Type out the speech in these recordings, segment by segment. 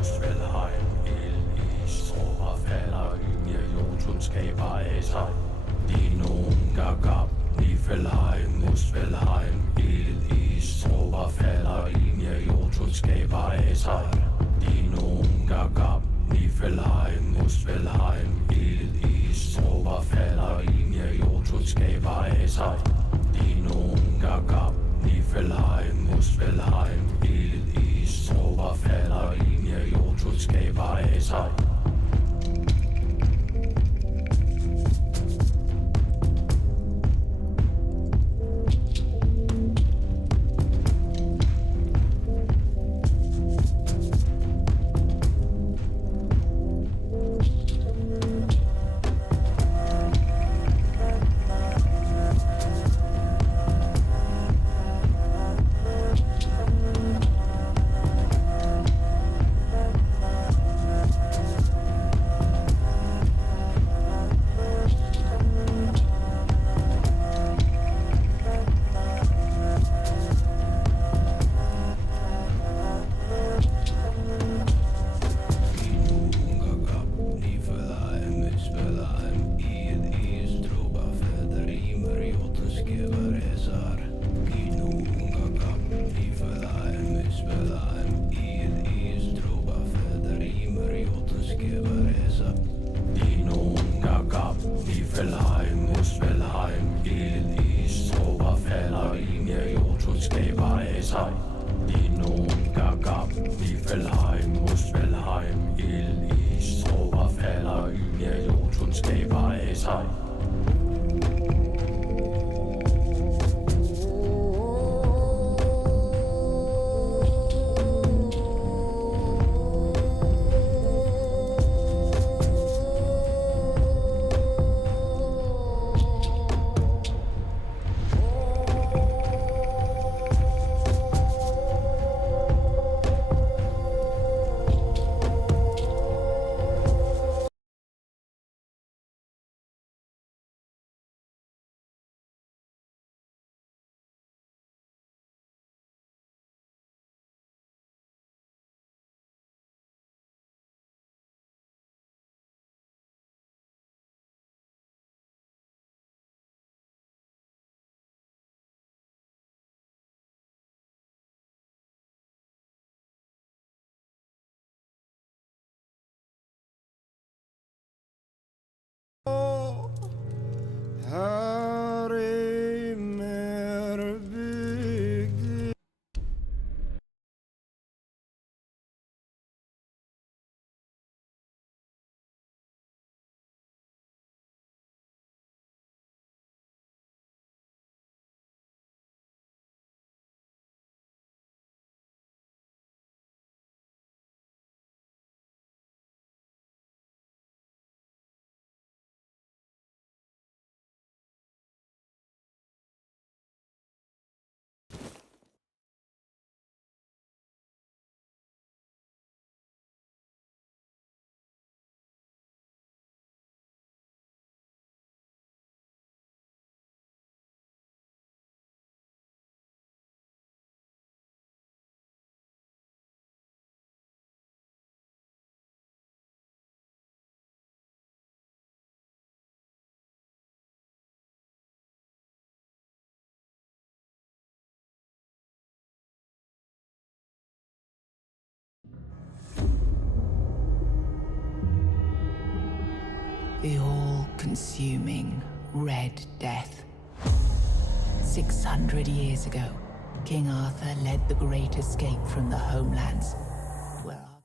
Muspelheim, Elis, Thora falder Ymir, Jotun skaber af sig. Dinoen gagab, Niflheim, Muspelheim, Elis, Thora falder Ymir, Jotun skaber af sig. Dinoen gagab, Niflheim, Muspelheim, Elis, Thora falder Ymir, Jotun skaber af sig. Dinoen gagab, Niflheim, Muspelheim, Elis, Thora falder Ymir, Jotun skaber af sig. The all-consuming Red Death. 600 years ago, King Arthur led the great escape from the homelands, where our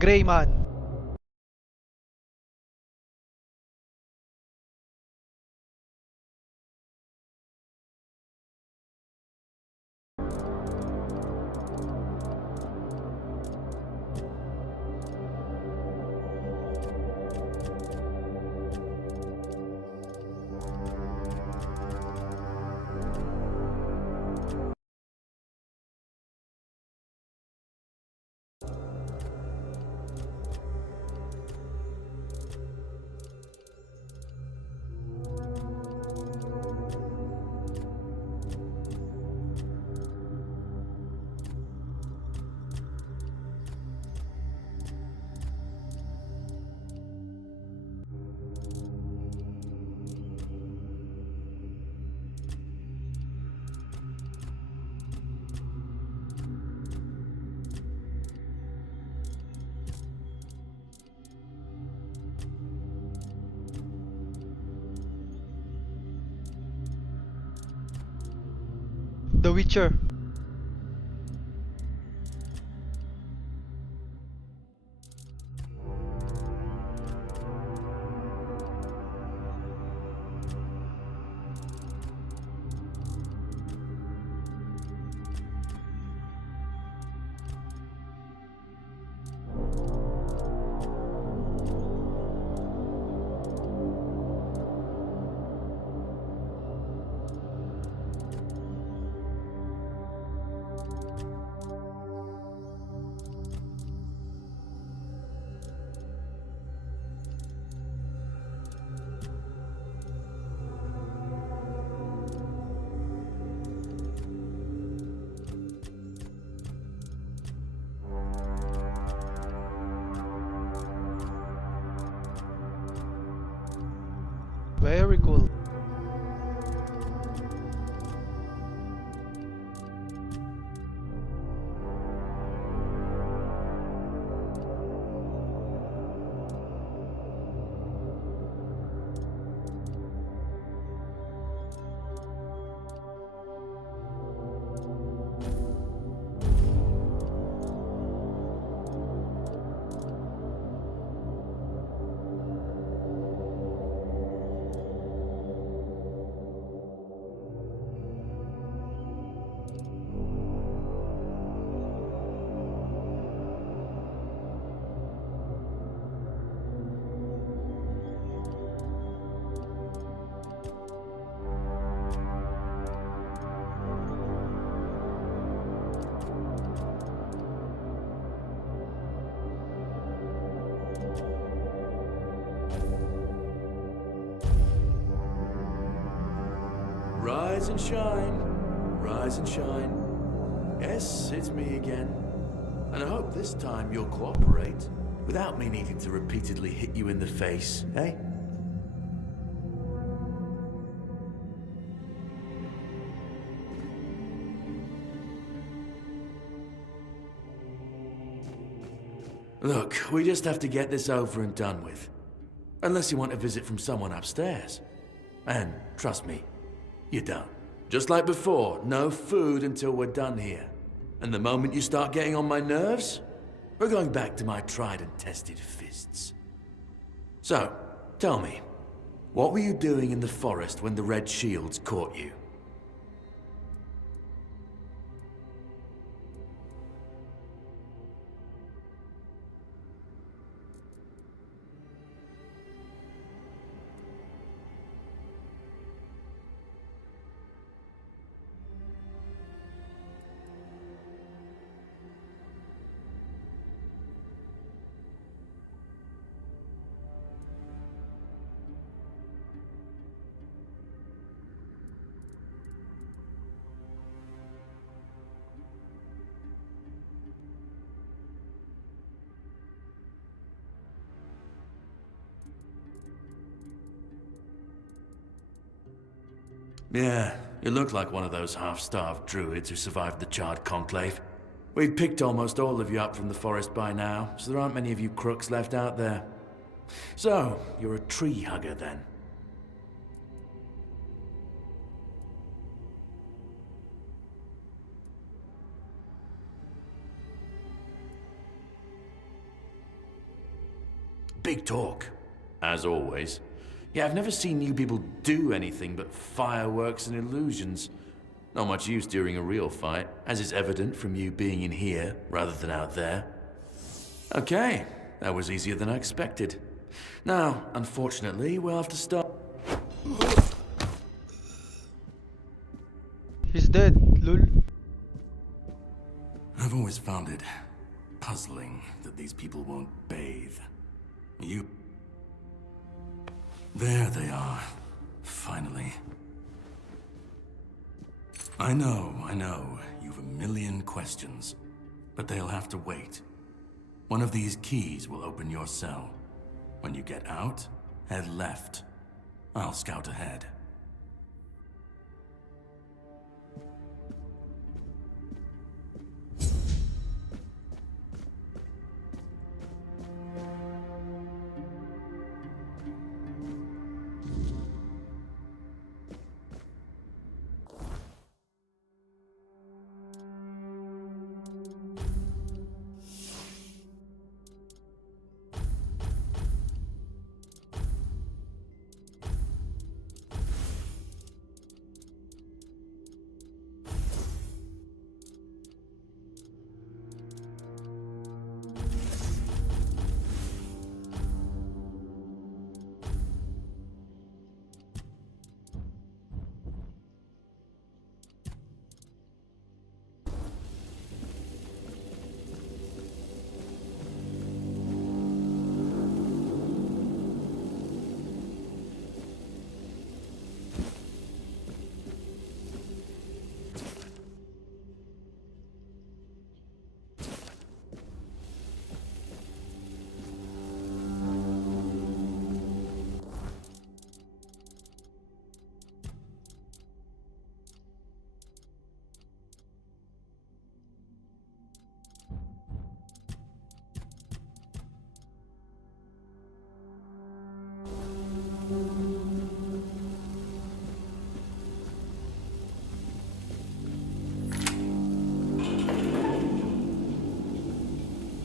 Gray man. The Witcher. Very cool. Rise and shine, rise and shine. Yes, it's me again. And I hope this time you'll cooperate, without me needing to repeatedly hit you in the face, eh? Look, we just have to get this over and done with. Unless you want a visit from someone upstairs. And trust me, you don't. Just like before, no food until we're done here. And the moment you start getting on my nerves, we're going back to my tried and tested fists. So, tell me, what were you doing in the forest when the Red Shields caught you? Yeah, you look like one of those half-starved druids who survived the Charred Conclave. We've picked almost all of you up from the forest by now, so there aren't many of you crooks left out there. So, you're a tree hugger then? Big talk, as always. Yeah, I've never seen you people do anything but fireworks and illusions. Not much use during a real fight, as is evident from you being in here rather than out there. Okay, that was easier than I expected. Now, unfortunately, we'll have to start. He's dead, lol. I've always found it puzzling that these people won't bathe. There they are, finally. I know, you've a million questions, but they'll have to wait. One of these keys will open your cell. When you get out, head left. I'll scout ahead.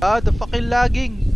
Ah, the fucking lagging.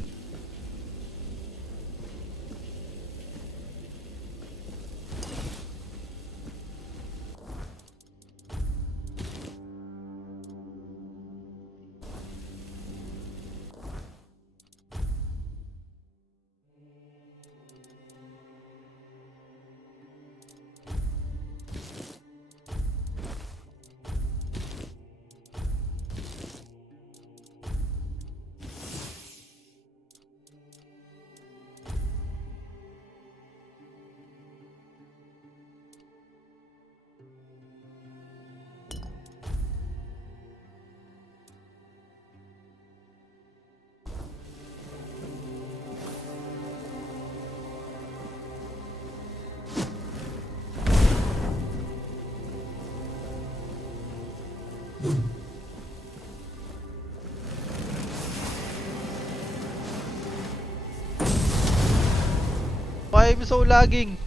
Why am I so lagging?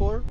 before?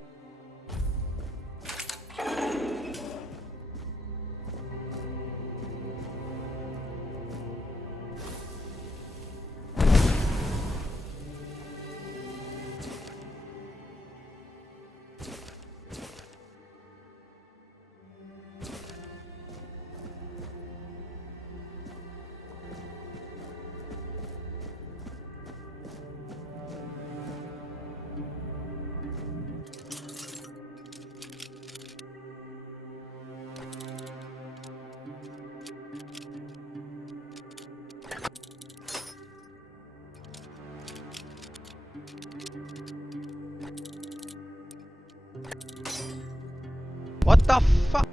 What the fuck?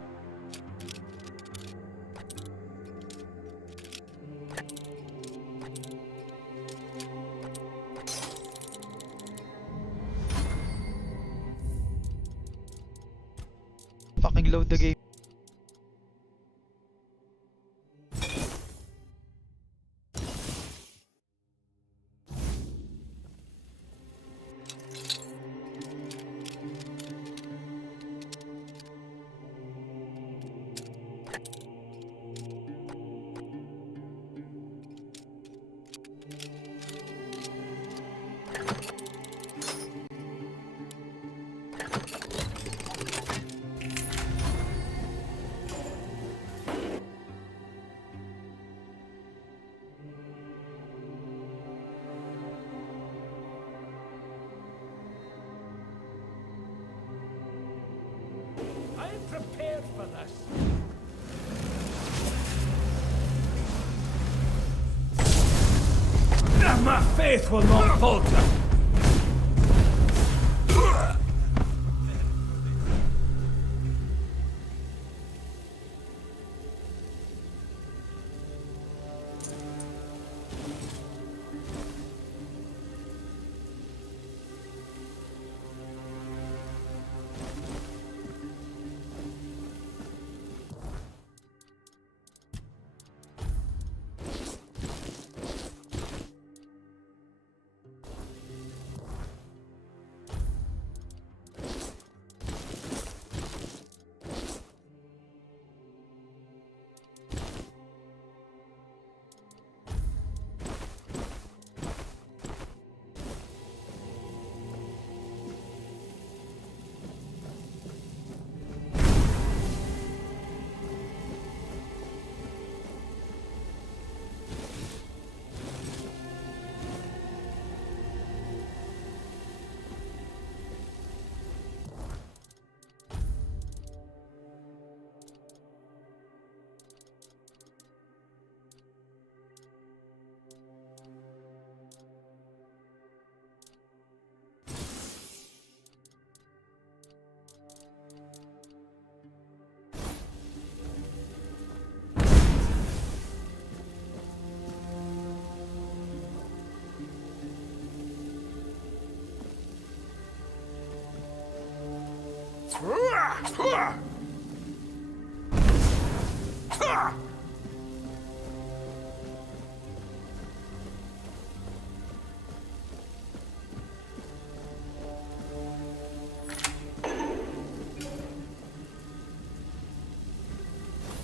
Fucking load the game. I'm prepared for this. My faith will not falter.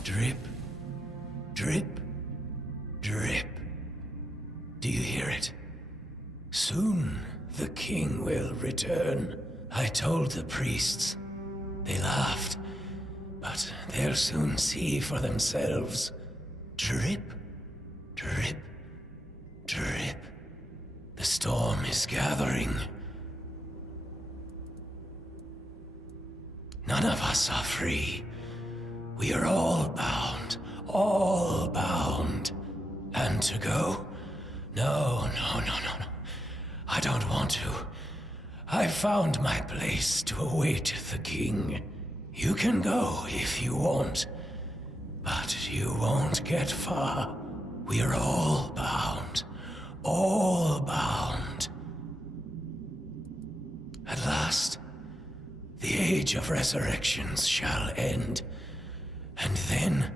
Drip, drip, drip. Do you hear it? Soon the king will return. I told the priests. They laughed, but they'll soon see for themselves. Drip, drip, drip. The storm is gathering. None of us are free. We are all bound, all bound. And to go? No. I don't want to. I found my place to await the king. You can go if you want, but you won't get far. We are all bound, all bound. At last, the age of resurrections shall end, and then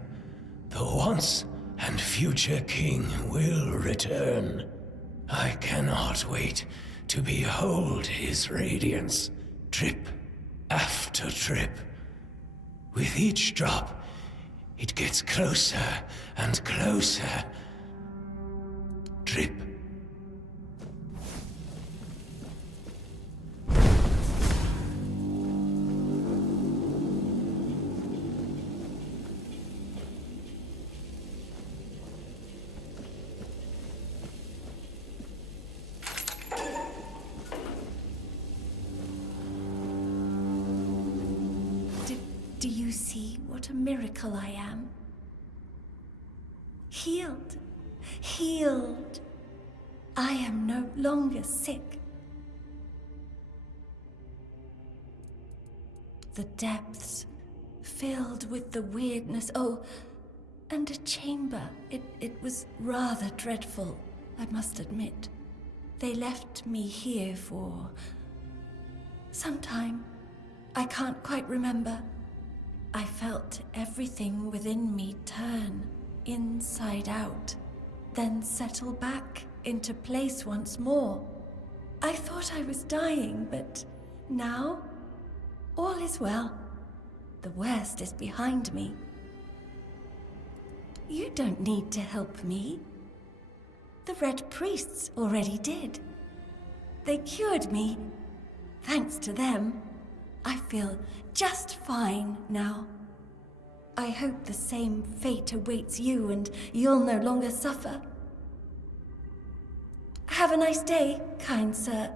the once and future king will return. I cannot wait to behold his radiance. Trip after trip. With each drop, it gets closer and closer. Trip. Do you see what a miracle I am? Healed. Healed. I am no longer sick. The depths filled with the weirdness. Oh, and a chamber. It was rather dreadful, I must admit. They left me here for some time. I can't quite remember. I felt everything within me turn inside out, then settle back into place once more. I thought I was dying, but now all is well. The worst is behind me. You don't need to help me. The Red Priests already did. They cured me. Thanks to them, I feel just fine now. I hope the same fate awaits you and you'll no longer suffer. Have a nice day, kind sir.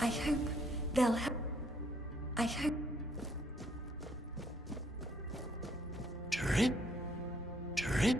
I hope they'll help. I hope. Drip, drip.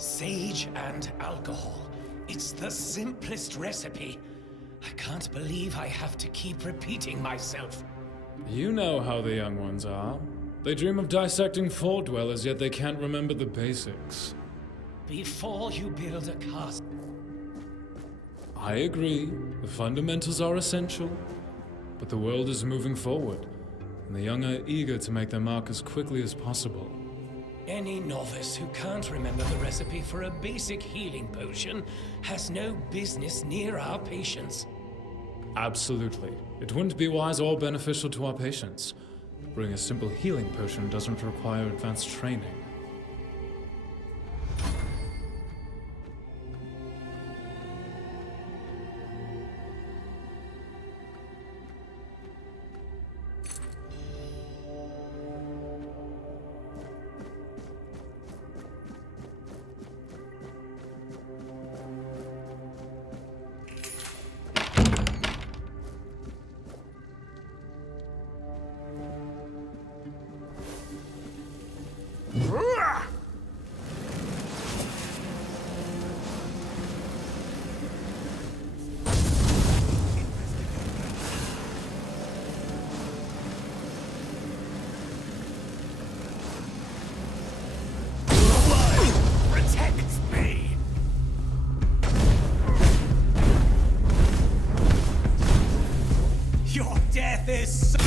Sage and alcohol. It's the simplest recipe. I can't believe I have to keep repeating myself. You know how the young ones are. They dream of dissecting Fort Dwellers, yet they can't remember the basics. Before you build a castle, I agree. The fundamentals are essential. But the world is moving forward, and the young are eager to make their mark as quickly as possible. any novice who can't remember the recipe for a basic healing potion has no business near our patients. Absolutely. It wouldn't be wise or beneficial to our patients. Brewing a simple healing potion doesn't require advanced training. Your death is so...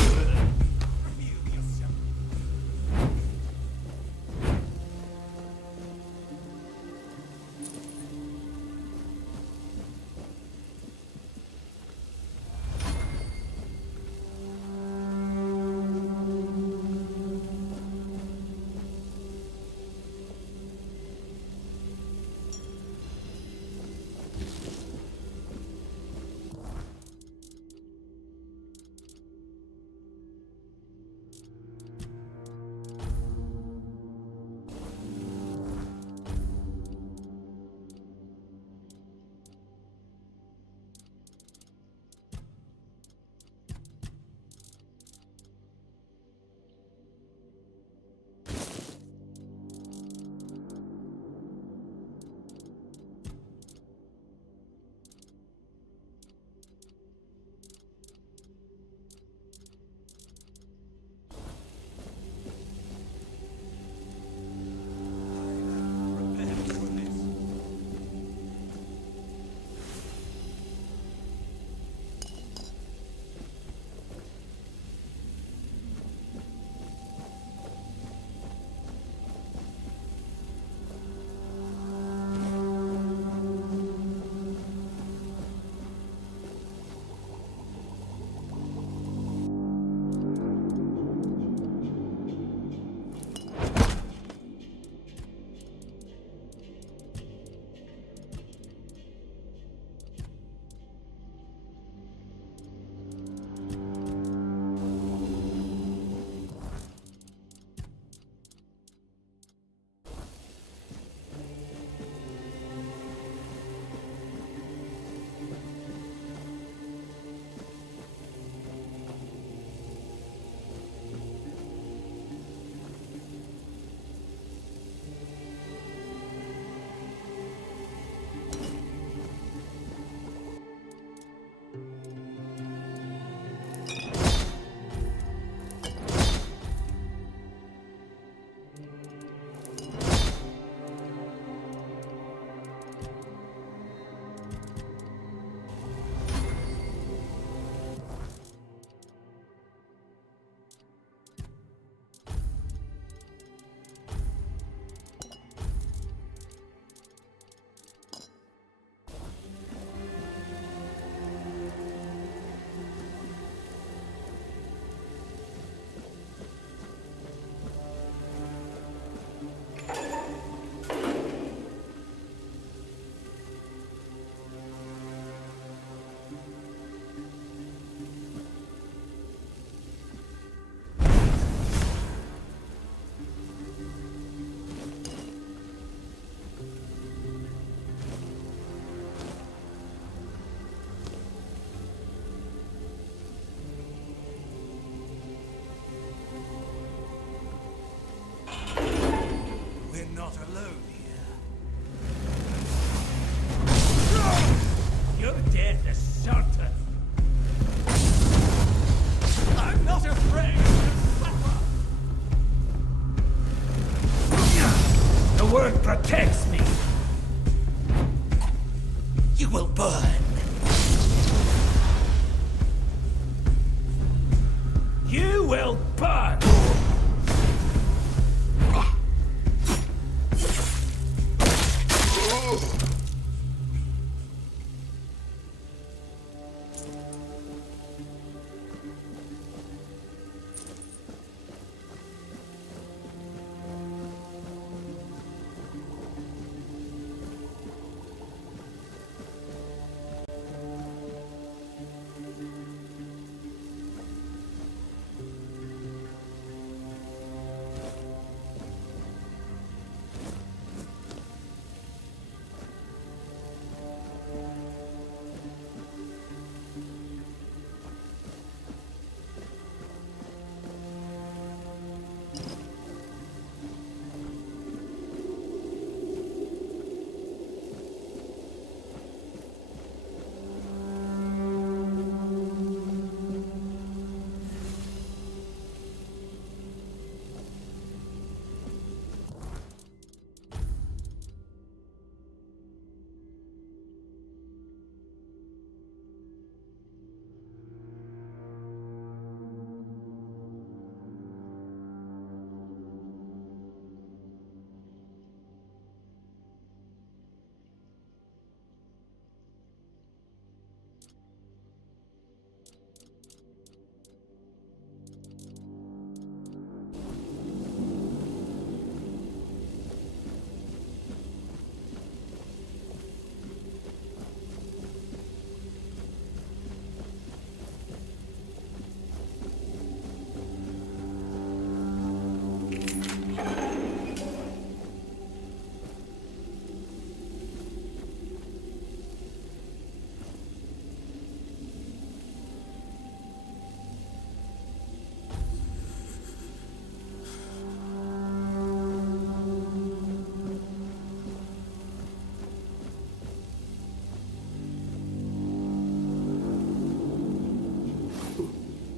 will burn!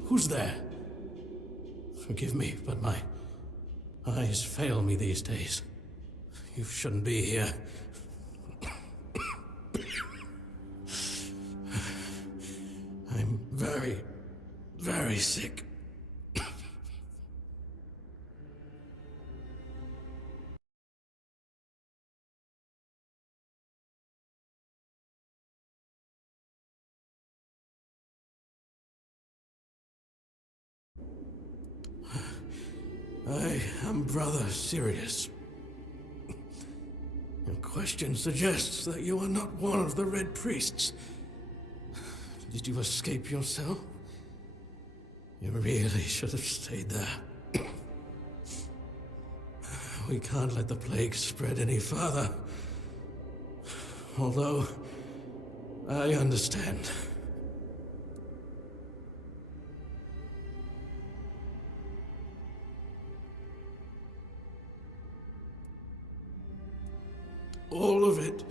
Who's there? Forgive me, but my eyes fail me these days. You shouldn't be here. I'm very, very sick. I am Brother Sirius. Your question suggests that you are not one of the Red Priests. Did you escape your cell? You really should have stayed there. We can't let the plague spread any further. Although, I understand. All of it.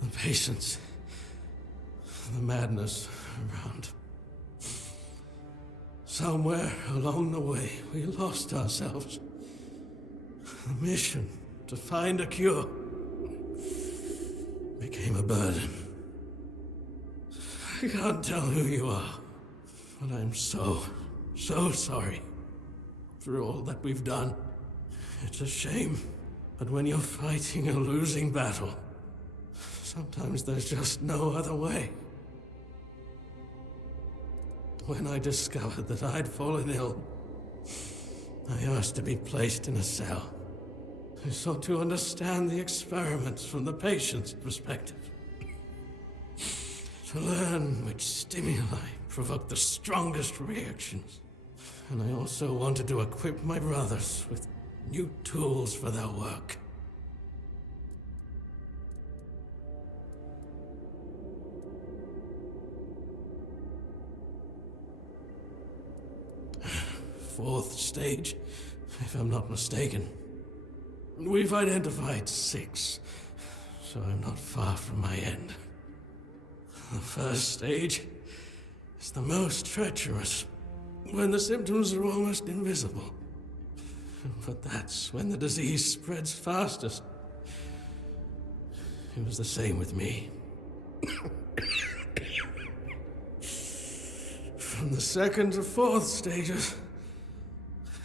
The patience. The madness around. Somewhere along the way, we lost ourselves. The mission to find a cure became a burden. I can't tell who you are, but I'm so sorry for all that we've done. It's a shame. But when you're fighting a losing battle, sometimes there's just no other way. When I discovered that I'd fallen ill, I asked to be placed in a cell. I sought to understand the experiments from the patient's perspective. To learn which stimuli provoke the strongest reactions. And I also wanted to equip my brothers with new tools for their work. Fourth stage, if I'm not mistaken. We've identified 6, so I'm not far from my end. The first stage is the most treacherous, when the symptoms are almost invisible. But that's when the disease spreads fastest. It was the same with me. From the second to fourth stages,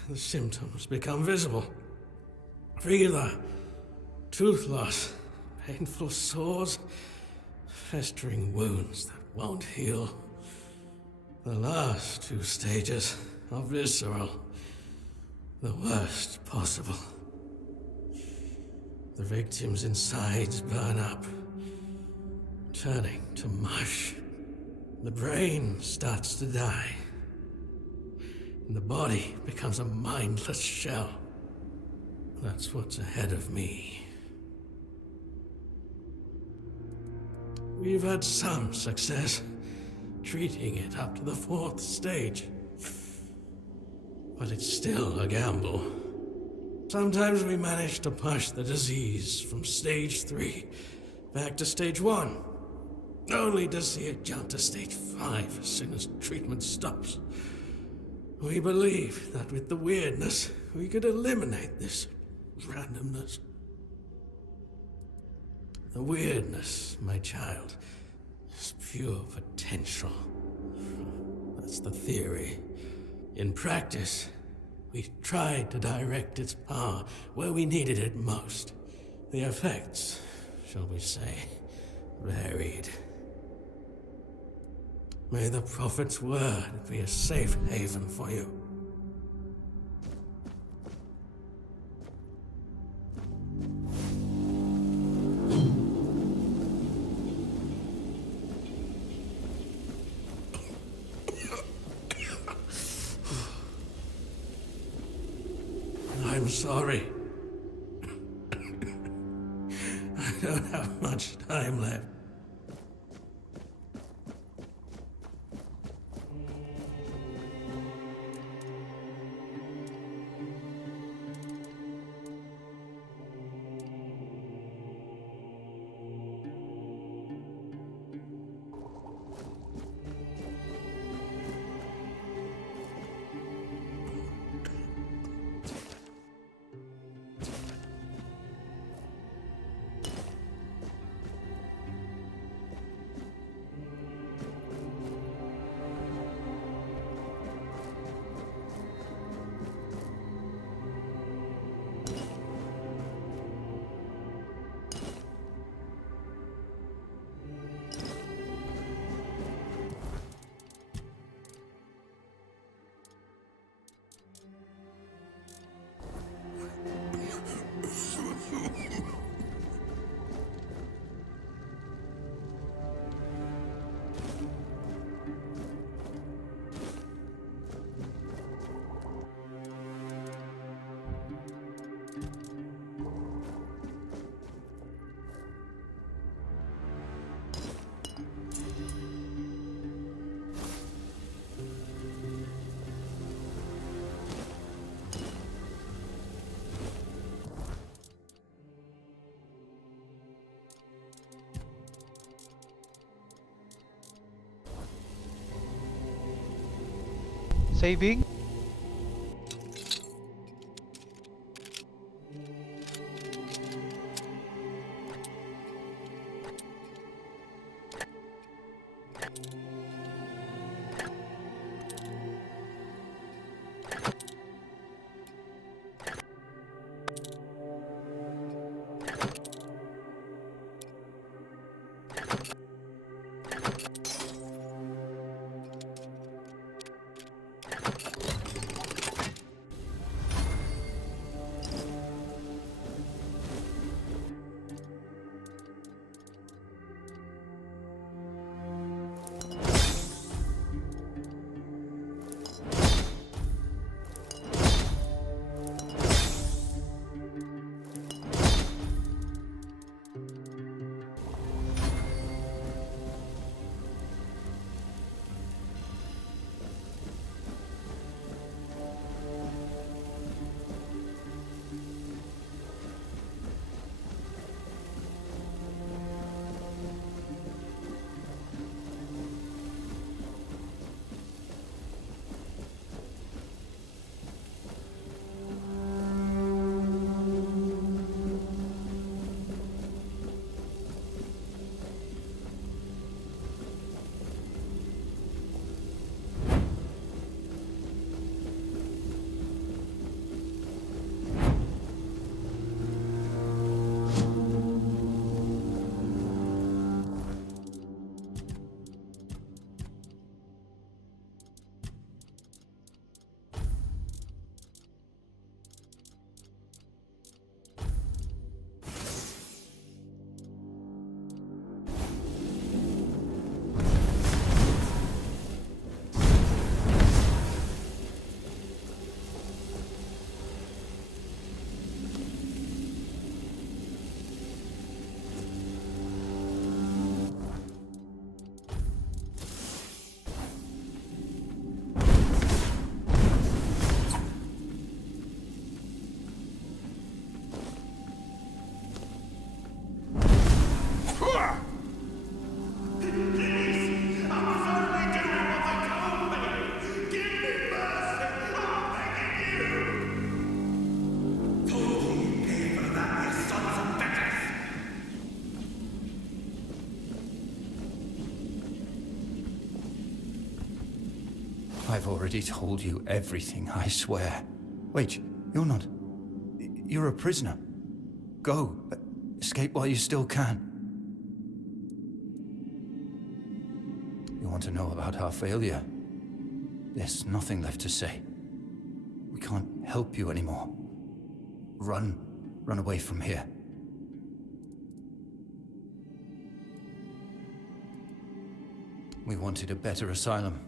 the symptoms become visible. Fever, tooth loss, painful sores, festering wounds that won't heal. The last two stages are visceral, the worst possible. The victim's insides burn up, turning to mush. The brain starts to die, and the body becomes a mindless shell. That's what's ahead of me. We've had some success treating it up to the fourth stage, but it's still a gamble. Sometimes we manage to push the disease from stage 3 back to stage 1, only to see it jump to stage 5 as soon as treatment stops. We believe that with the weirdness, we could eliminate this randomness. The weirdness, my child, is pure potential. That's the theory. In practice, we tried to direct its power where we needed it most. The effects, shall we say, varied. May the Prophet's word be a safe haven for you. I'm sorry. I don't have much time left. Saving? I've already told you everything, I swear. Wait, you're not... You're a prisoner. Go. Escape while you still can. You want to know about our failure? There's nothing left to say. We can't help you anymore. Run. Run away from here. We wanted a better asylum.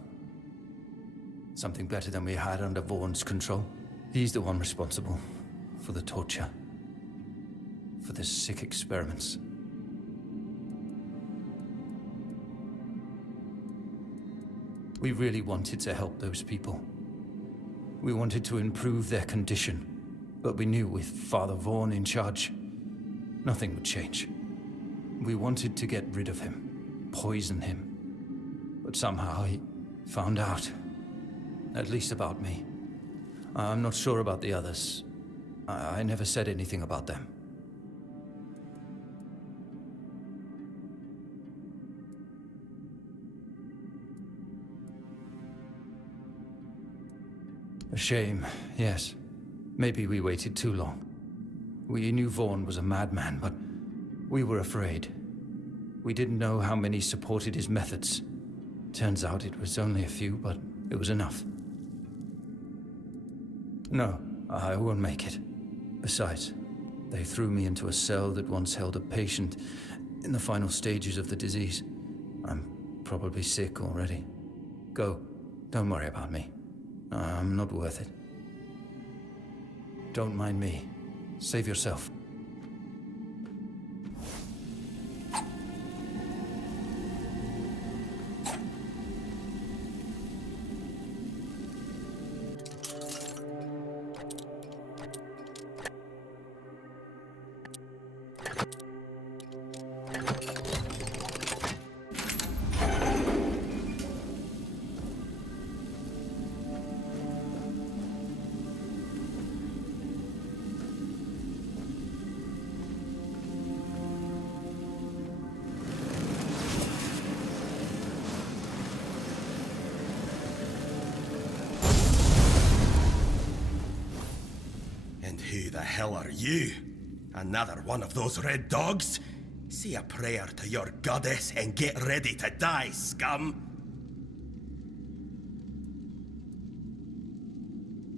Something better than we had under Vaughn's control. He's the one responsible for the torture. For the sick experiments. We really wanted to help those people. We wanted to improve their condition. But we knew with Father Vaughn in charge, nothing would change. We wanted to get rid of him. Poison him. But somehow he found out. At least about me. I'm not sure about the others. I never said anything about them. A shame, yes. Maybe we waited too long. We knew Vaughn was a madman, but we were afraid. We didn't know how many supported his methods. Turns out it was only a few, but it was enough. No, I won't make it. Besides, they threw me into a cell that once held a patient in the final stages of the disease. I'm probably sick already. Go. Don't worry about me. I'm not worth it. Don't mind me. Save yourself. Who the hell are you? Another one of those red dogs? Say a prayer to your goddess and get ready to die, scum!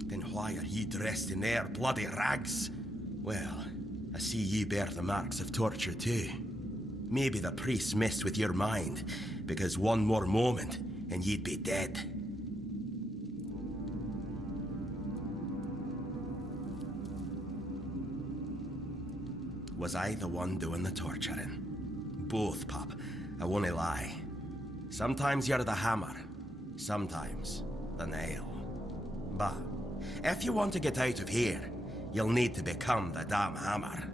Then why are ye dressed in their bloody rags? Well, I see ye bear the marks of torture too. Maybe the priest messed with your mind, because one more moment and ye'd be dead. Was I the one doing the torturing? Both, pup. I won't lie. Sometimes you're the hammer, sometimes the nail. But if you want to get out of here, you'll need to become the damn hammer.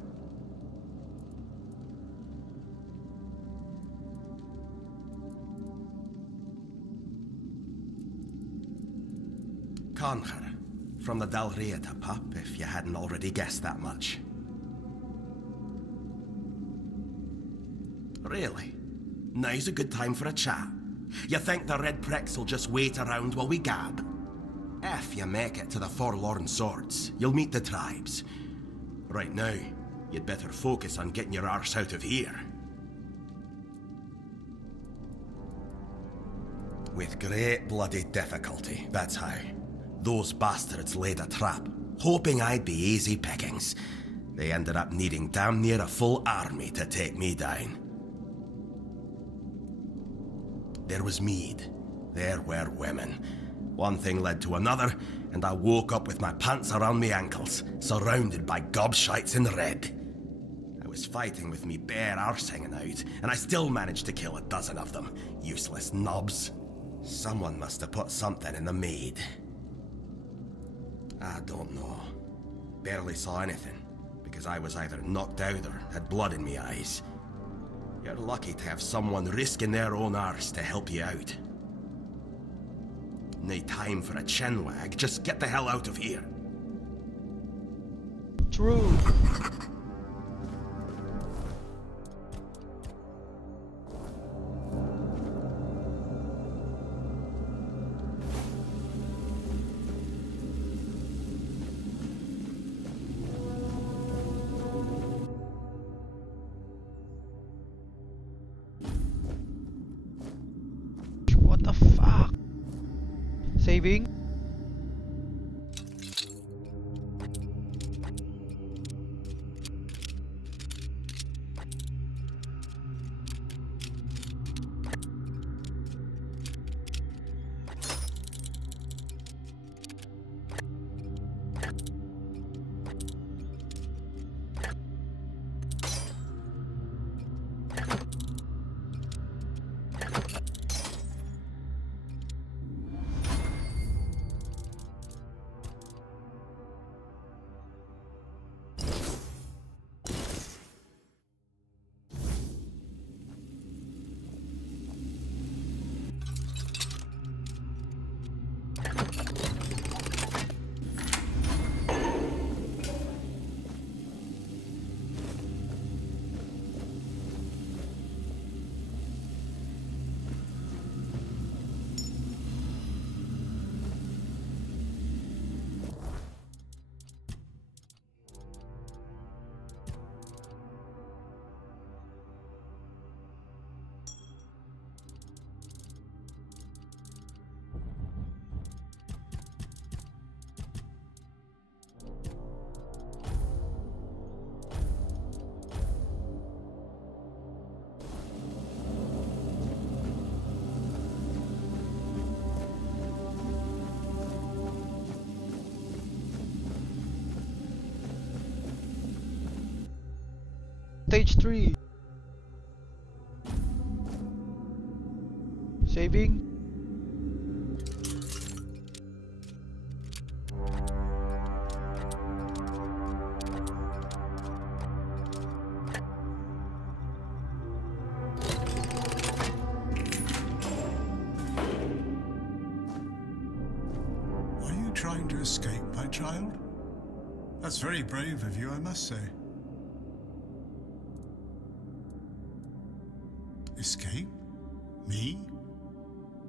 Conquer, from the Dalriata, pup, if you hadn't already guessed that much. Really? Now's a good time for a chat. You think the red pricks will just wait around while we gab? If you make it to the Forlorn Swords, you'll meet the tribes. Right now, you'd better focus on getting your arse out of here. With great bloody difficulty, that's how. Those bastards laid a trap, hoping I'd be easy pickings. They ended up needing damn near a full army to take me down. There was mead. There were women. One thing led to another, and I woke up with my pants around my ankles, surrounded by gobshites in red. I was fighting with me bare arse hanging out, and I still managed to kill a dozen of them. Useless knobs. Someone must have put something in the mead. I don't know. Barely saw anything, because I was either knocked out or had blood in me eyes. You're lucky to have someone risking their own arse to help you out. No time for a chinwag, just get the hell out of here. True. Saving. Stage 3. Saving. Are you trying to escape, my child? That's very brave of you, I must say. Escape? Me?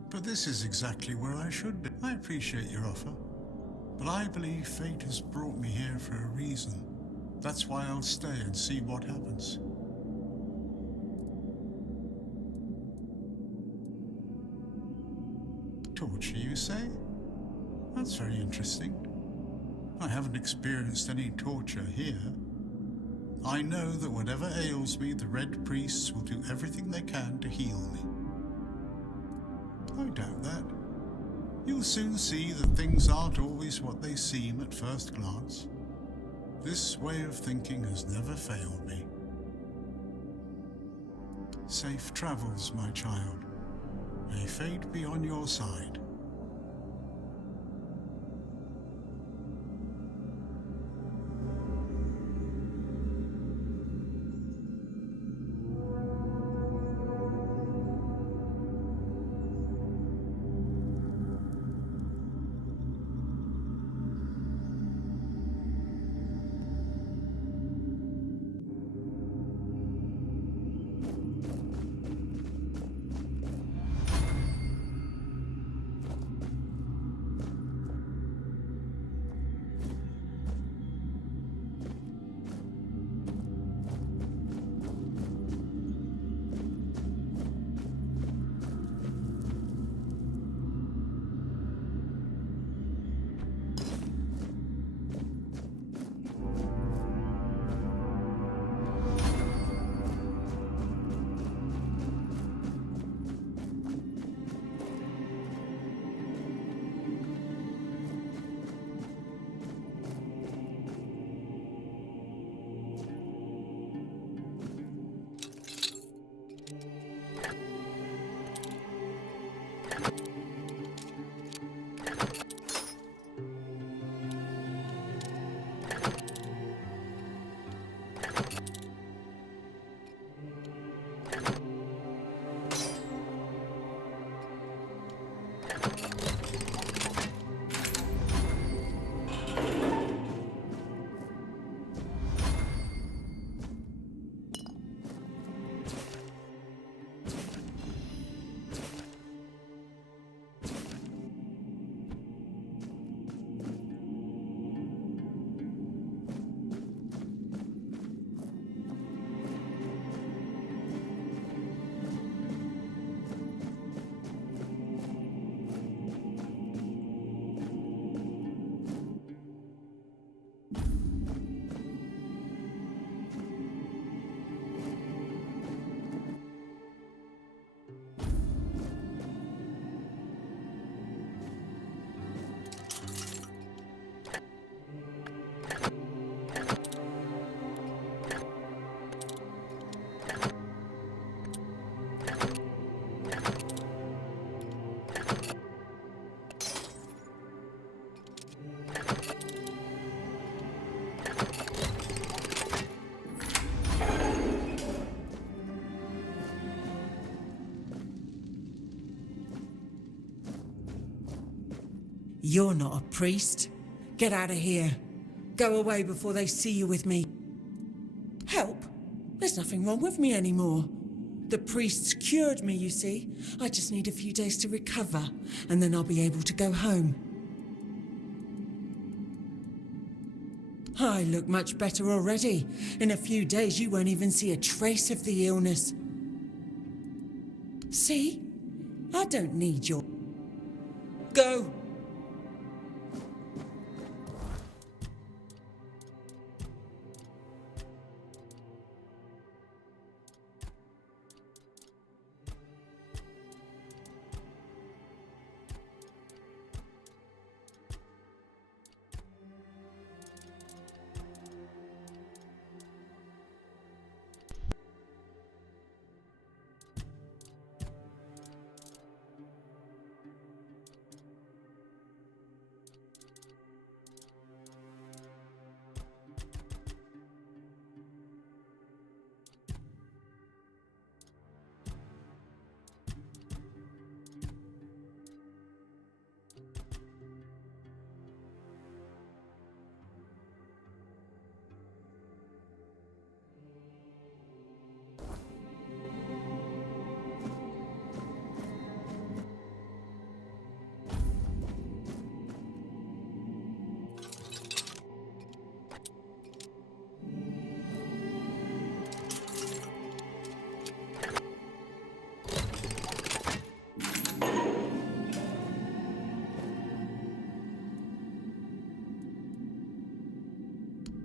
But this is exactly where I should be. I appreciate your offer, but I believe fate has brought me here for a reason. That's why I'll stay and see what happens. Torture, you say? That's very interesting. I haven't experienced any torture here. I know that whatever ails me, the Red Priests will do everything they can to heal me. I doubt that. You'll soon see that things aren't always what they seem at first glance. This way of thinking has never failed me. Safe travels, my child. May fate be on your side. You're not a priest. Get out of here. Go away before they see you with me. Help? There's nothing wrong with me anymore. The priests cured me, you see. I just need a few days to recover, and then I'll be able to go home. I look much better already. In a few days, you won't even see a trace of the illness. See? I don't need your... Go!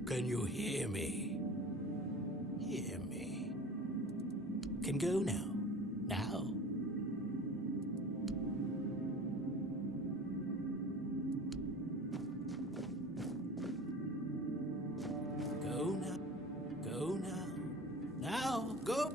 Can you hear me? Hear me. Can go now. Now. Go now. Go now. Now, go.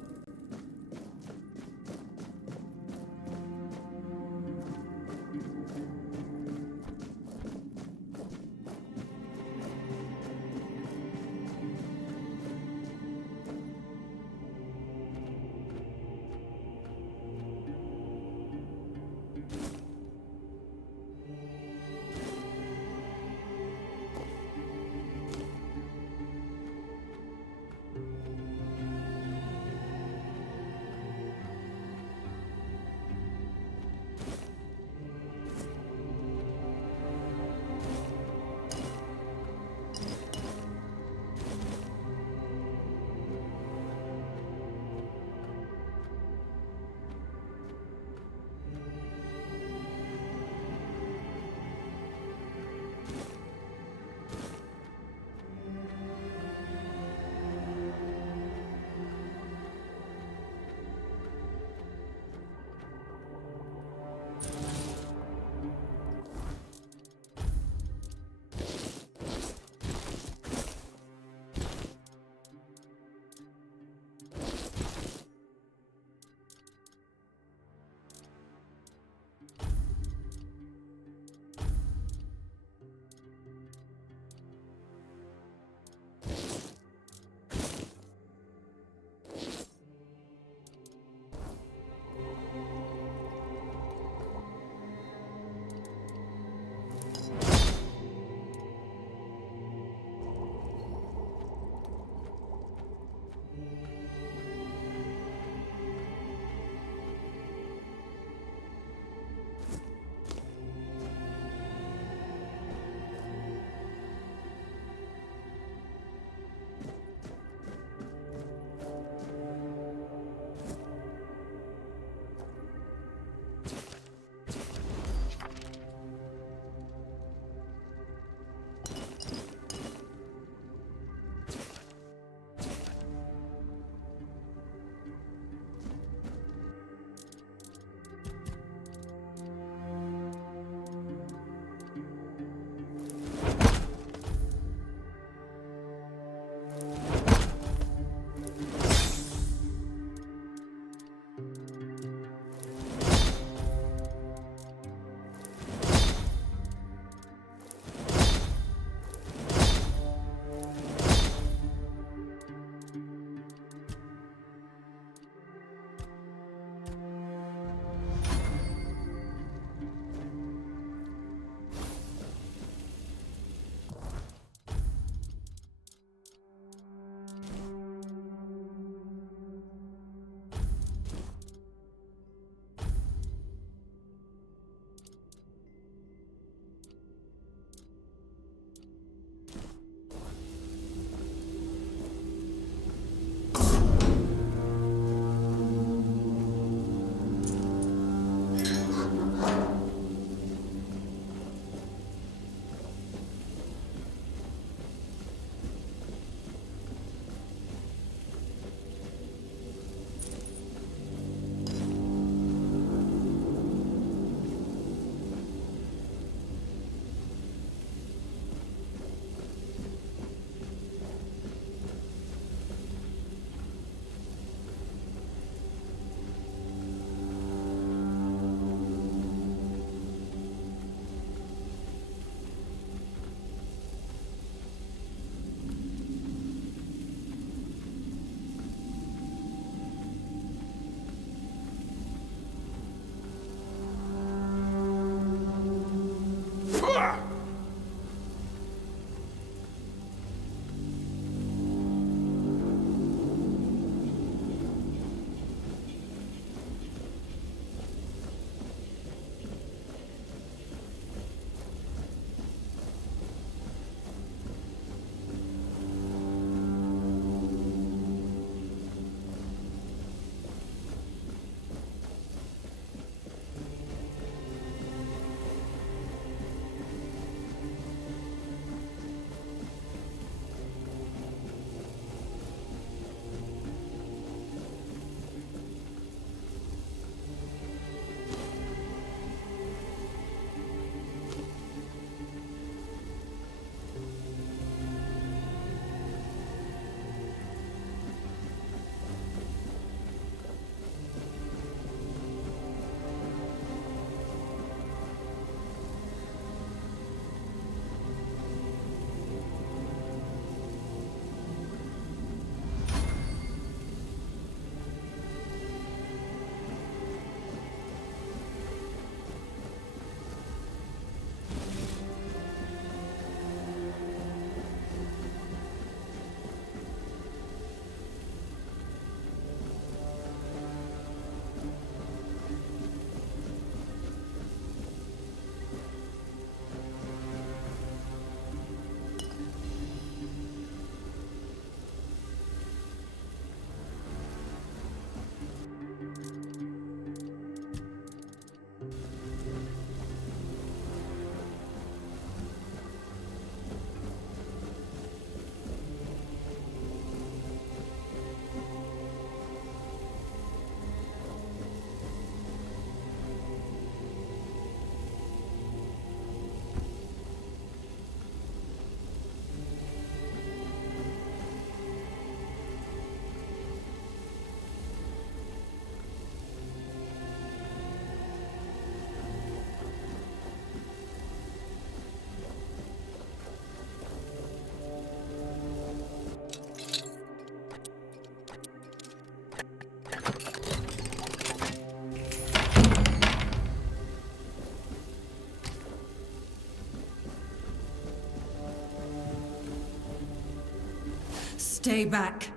Stay back.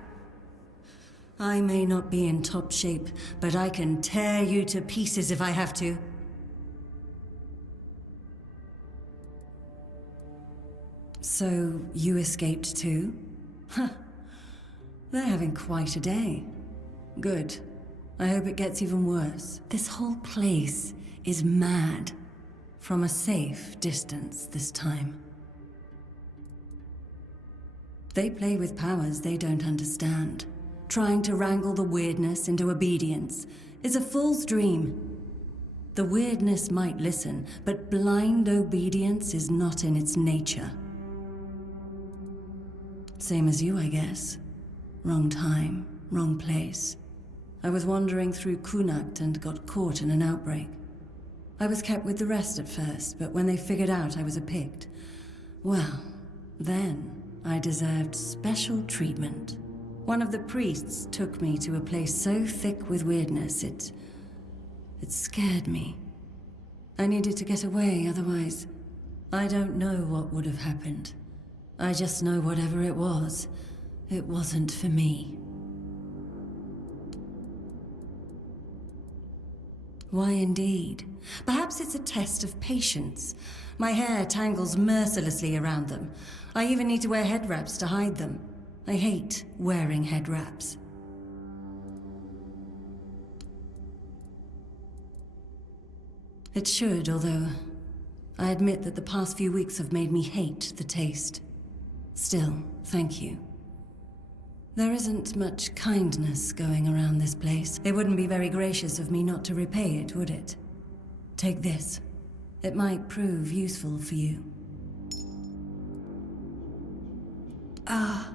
I may not be in top shape, but I can tear you to pieces if I have to. So, you escaped too? Huh. They're having quite a day. Good. I hope it gets even worse. This whole place is mad. From a safe distance this time. They play with powers they don't understand. Trying to wrangle the weirdness into obedience is a fool's dream. The weirdness might listen, but blind obedience is not in its nature. Same as you, I guess. Wrong time, wrong place. I was wandering through Kunakt and got caught in an outbreak. I was kept with the rest at first, but when they figured out I was a Pict, well, then I deserved special treatment. One of the priests took me to a place so thick with weirdness, it scared me. I needed to get away, otherwise, I don't know what would have happened. I just know whatever it wasn't for me. Why indeed? Perhaps it's a test of patience. My hair tangles mercilessly around them. I even need to wear head wraps to hide them. I hate wearing head wraps. It should, although I admit that the past few weeks have made me hate the taste. Still, thank you. There isn't much kindness going around this place. It wouldn't be very gracious of me not to repay it, would it? Take this. It might prove useful for you. Ah.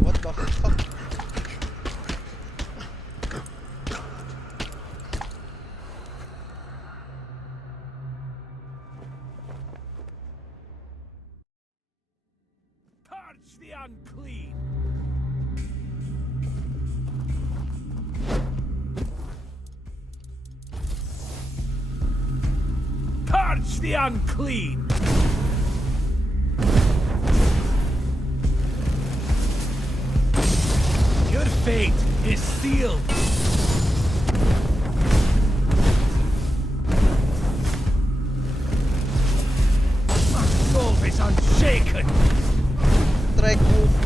What the fuck? Purge the unclean! Purge the unclean! Your fate is sealed! My soul is unshaken! Strike move.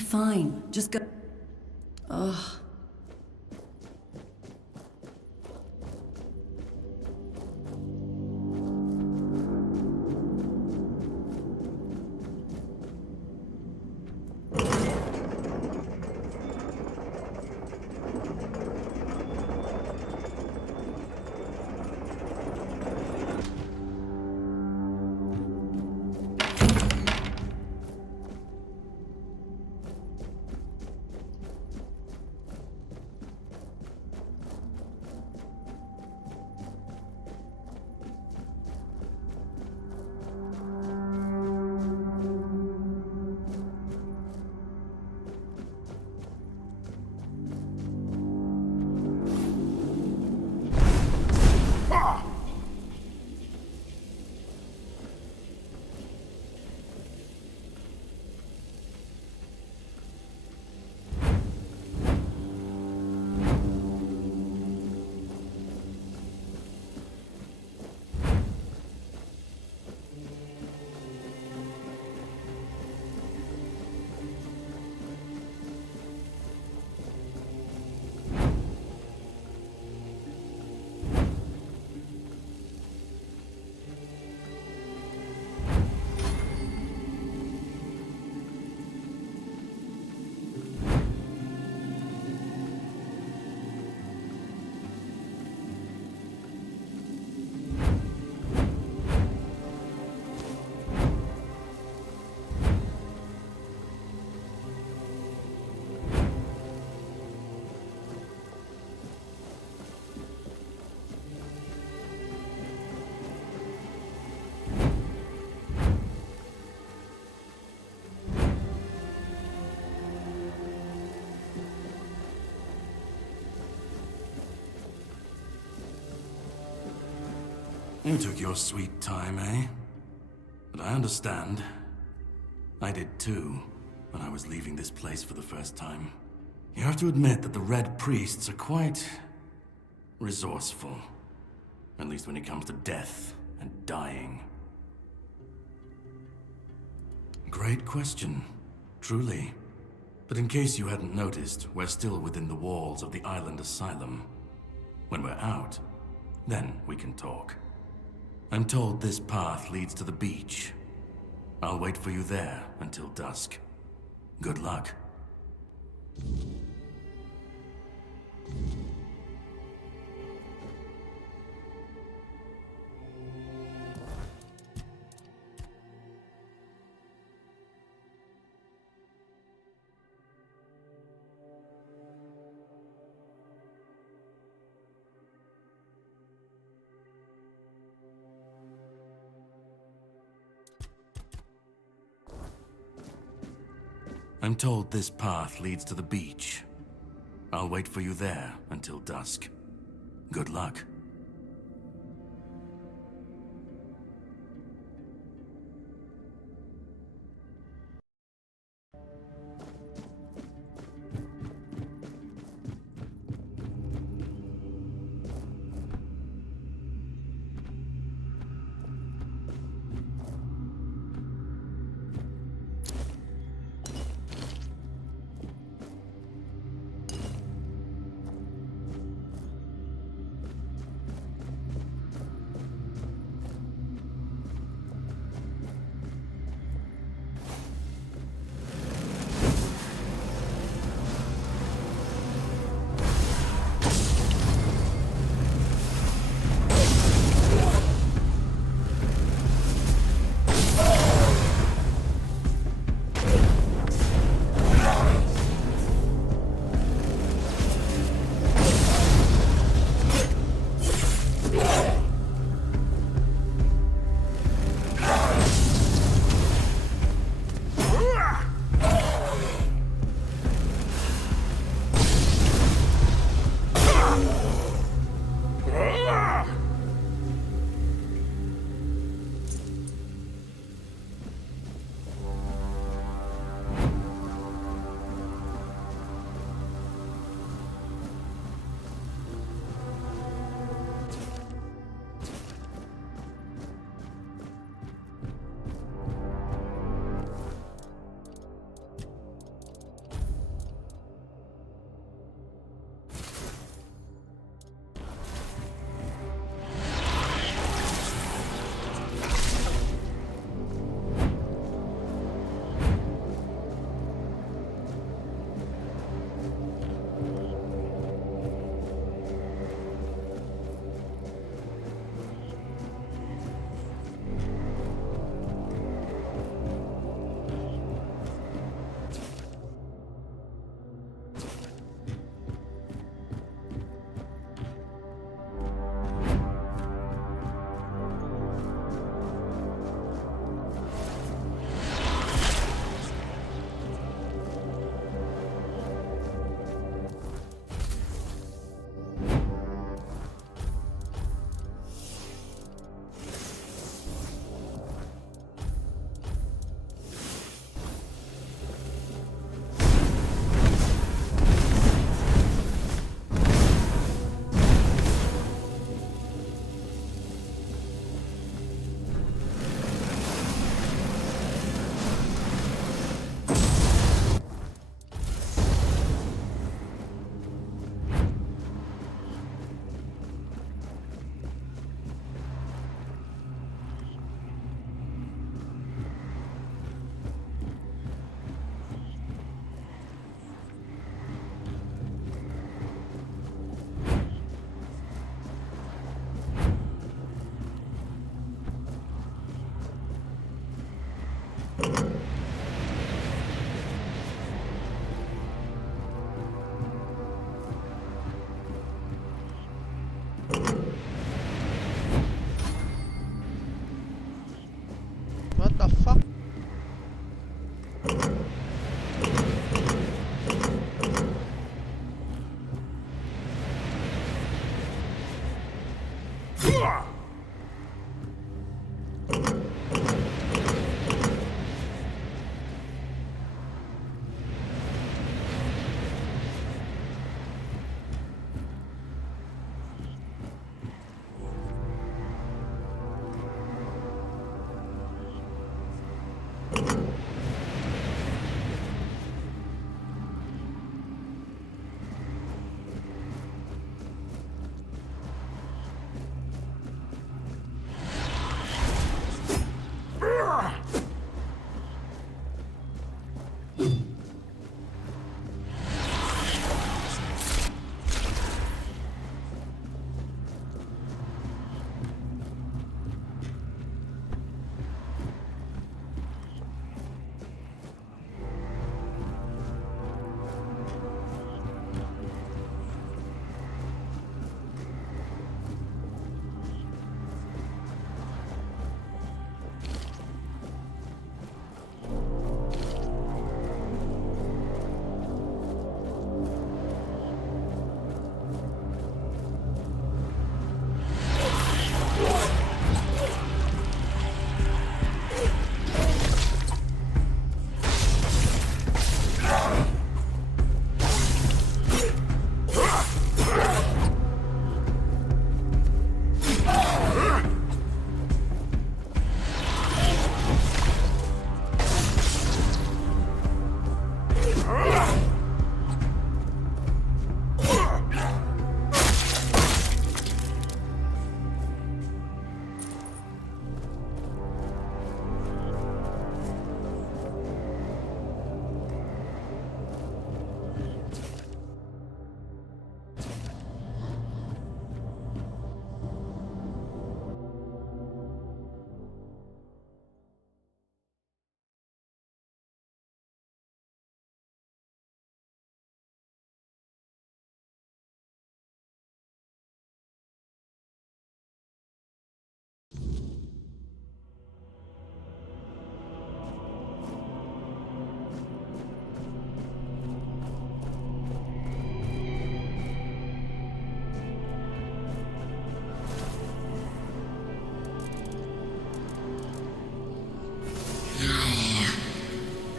fine. Just go. Ugh. You took your sweet time, eh? But I understand. I did too, when I was leaving this place for the first time. You have to admit that the Red Priests are quite resourceful. At least when it comes to death and dying. Great question, truly. But in case you hadn't noticed, we're still within the walls of the island asylum. When we're out, then we can talk. I'm told this path leads to the beach. I'll wait for you there until dusk. Good luck. I'm told this path leads to the beach. I'll wait for you there until dusk. Good luck.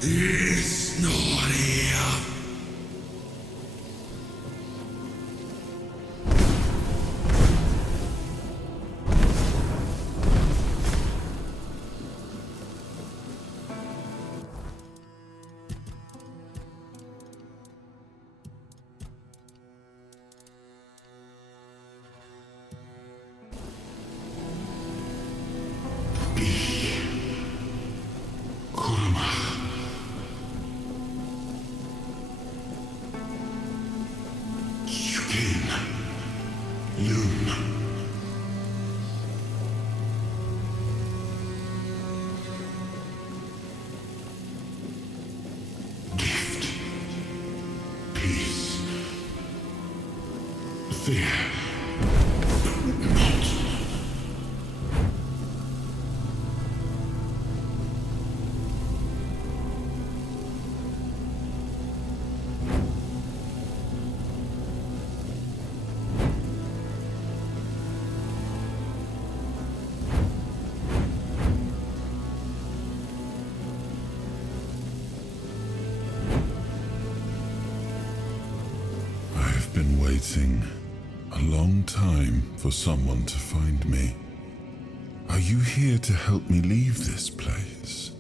It's not here. Waiting a long time for someone to find me. Are you here to help me leave this place?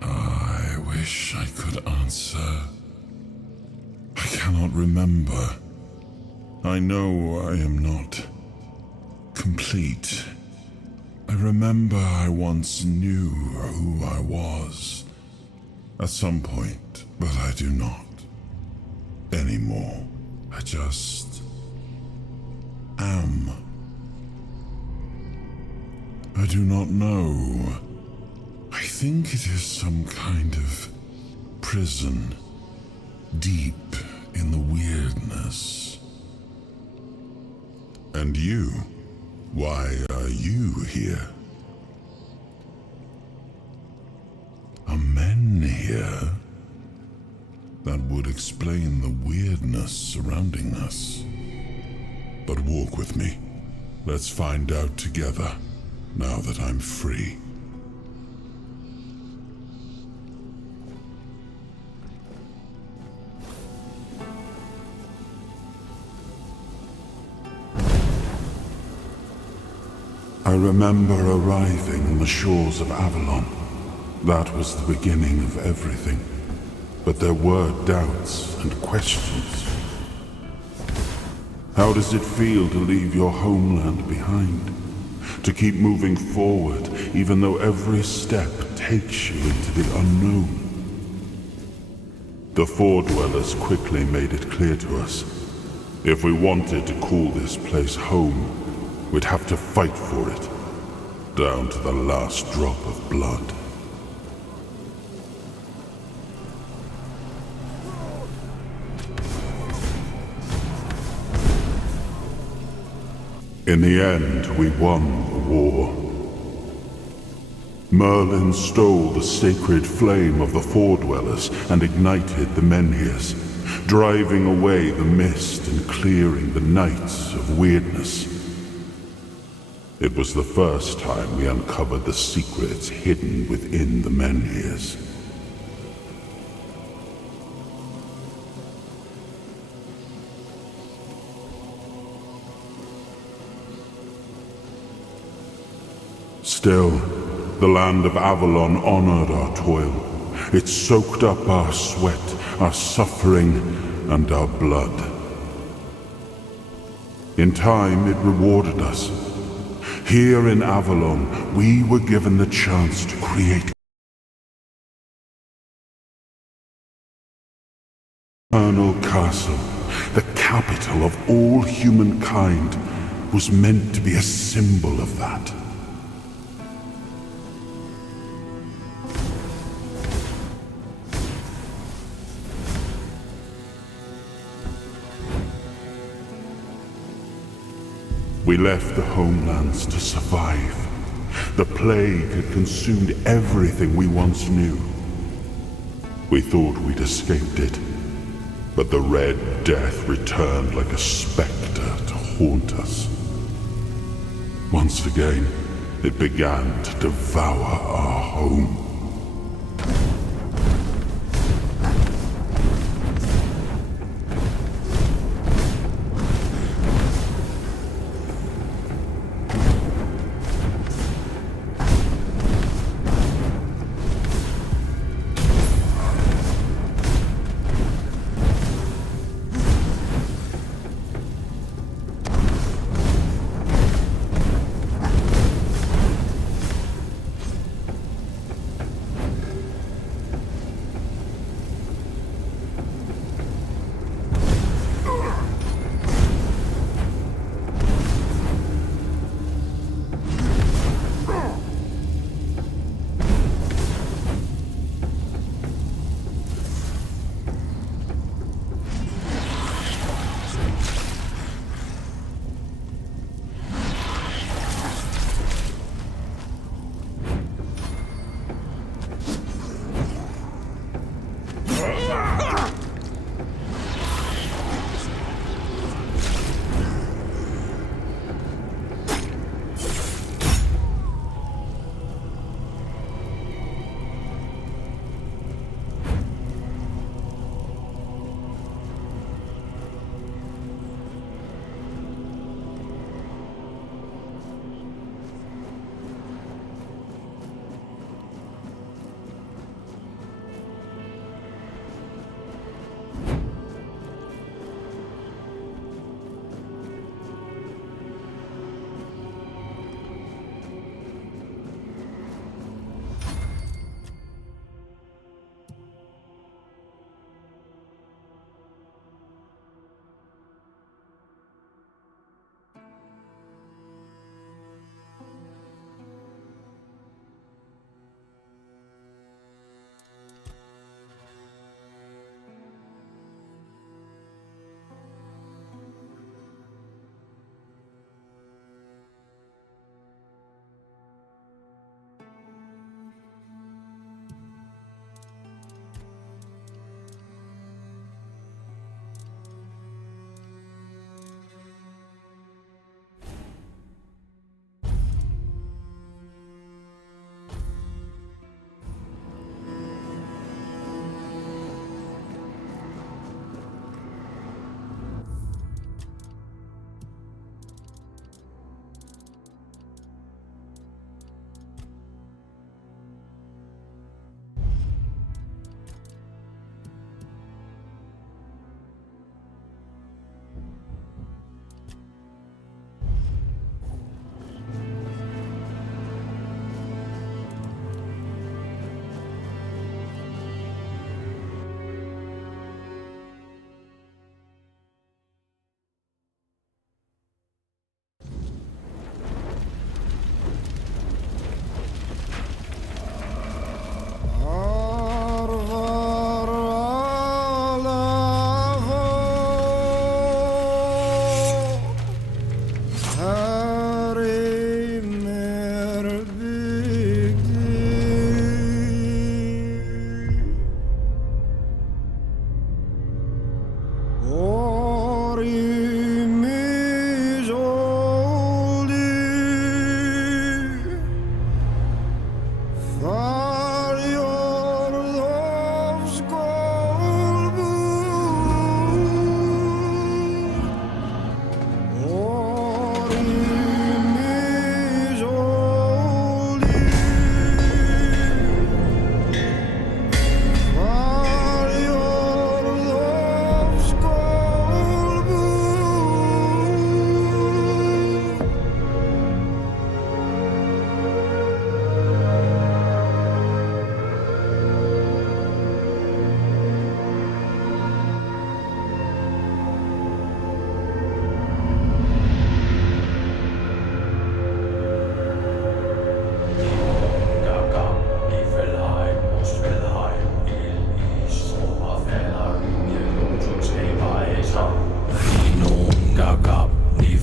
I wish I could answer. I cannot remember. I know I am not complete. I remember I once knew who I was at some point, but I do not anymore. I just am. I do not know. I think it is some kind of prison deep in the weirdness. And you? Why are you here? Are men here? That would explain the weirdness surrounding us. But walk with me. Let's find out together, now that I'm free. I remember arriving on the shores of Avalon. That was the beginning of everything. But there were doubts and questions. How does it feel to leave your homeland behind? To keep moving forward, even though every step takes you into the unknown? The Four Dwellers quickly made it clear to us. If we wanted to call this place home, we'd have to fight for it, down to the last drop of blood. In the end, we won the war. Merlin stole the sacred flame of the Four Dwellers and ignited the Menhirs, driving away the mist and clearing the nights of weirdness. It was the first time we uncovered the secrets hidden within the Menhirs. Still, the land of Avalon honored our toil. It soaked up our sweat, our suffering, and our blood. In time, it rewarded us. Here in Avalon, we were given the chance to create Eternal Castle, the capital of all humankind, was meant to be a symbol of that. We left the homelands to survive. The plague had consumed everything we once knew. We thought we'd escaped it, but the Red Death returned like a specter to haunt us. Once again, it began to devour our home.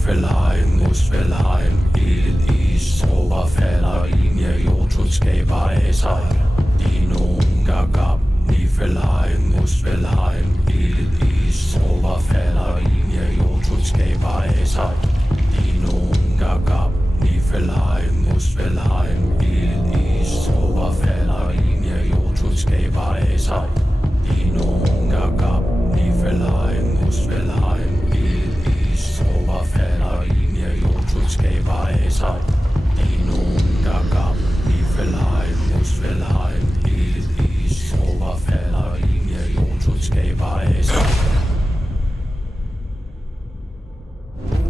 Niflheim, Muspelheim, Ilden Is, Oberfäller, Linie, Jotundskäber, Esar, Dinum, Gagab, Niflheim, Muspelheim, Ilden Is, Oberfäller, Linie, Jotundskäber, Esar, Dinum, Gagab, Niflheim, Muspelheim, Ilden Is, Oberfäller, Linie, Jotundskäber, Esar, Dinum, Gagab, Niflheim, Muspelheim, Ilden Is, Oberfäller, Linie, Jotundskäber, Esar, Dinum, Gagab, Niflheim, Muspelheim, Ilden Is, Oberfäller, Linie, Jotundskäber, Esar.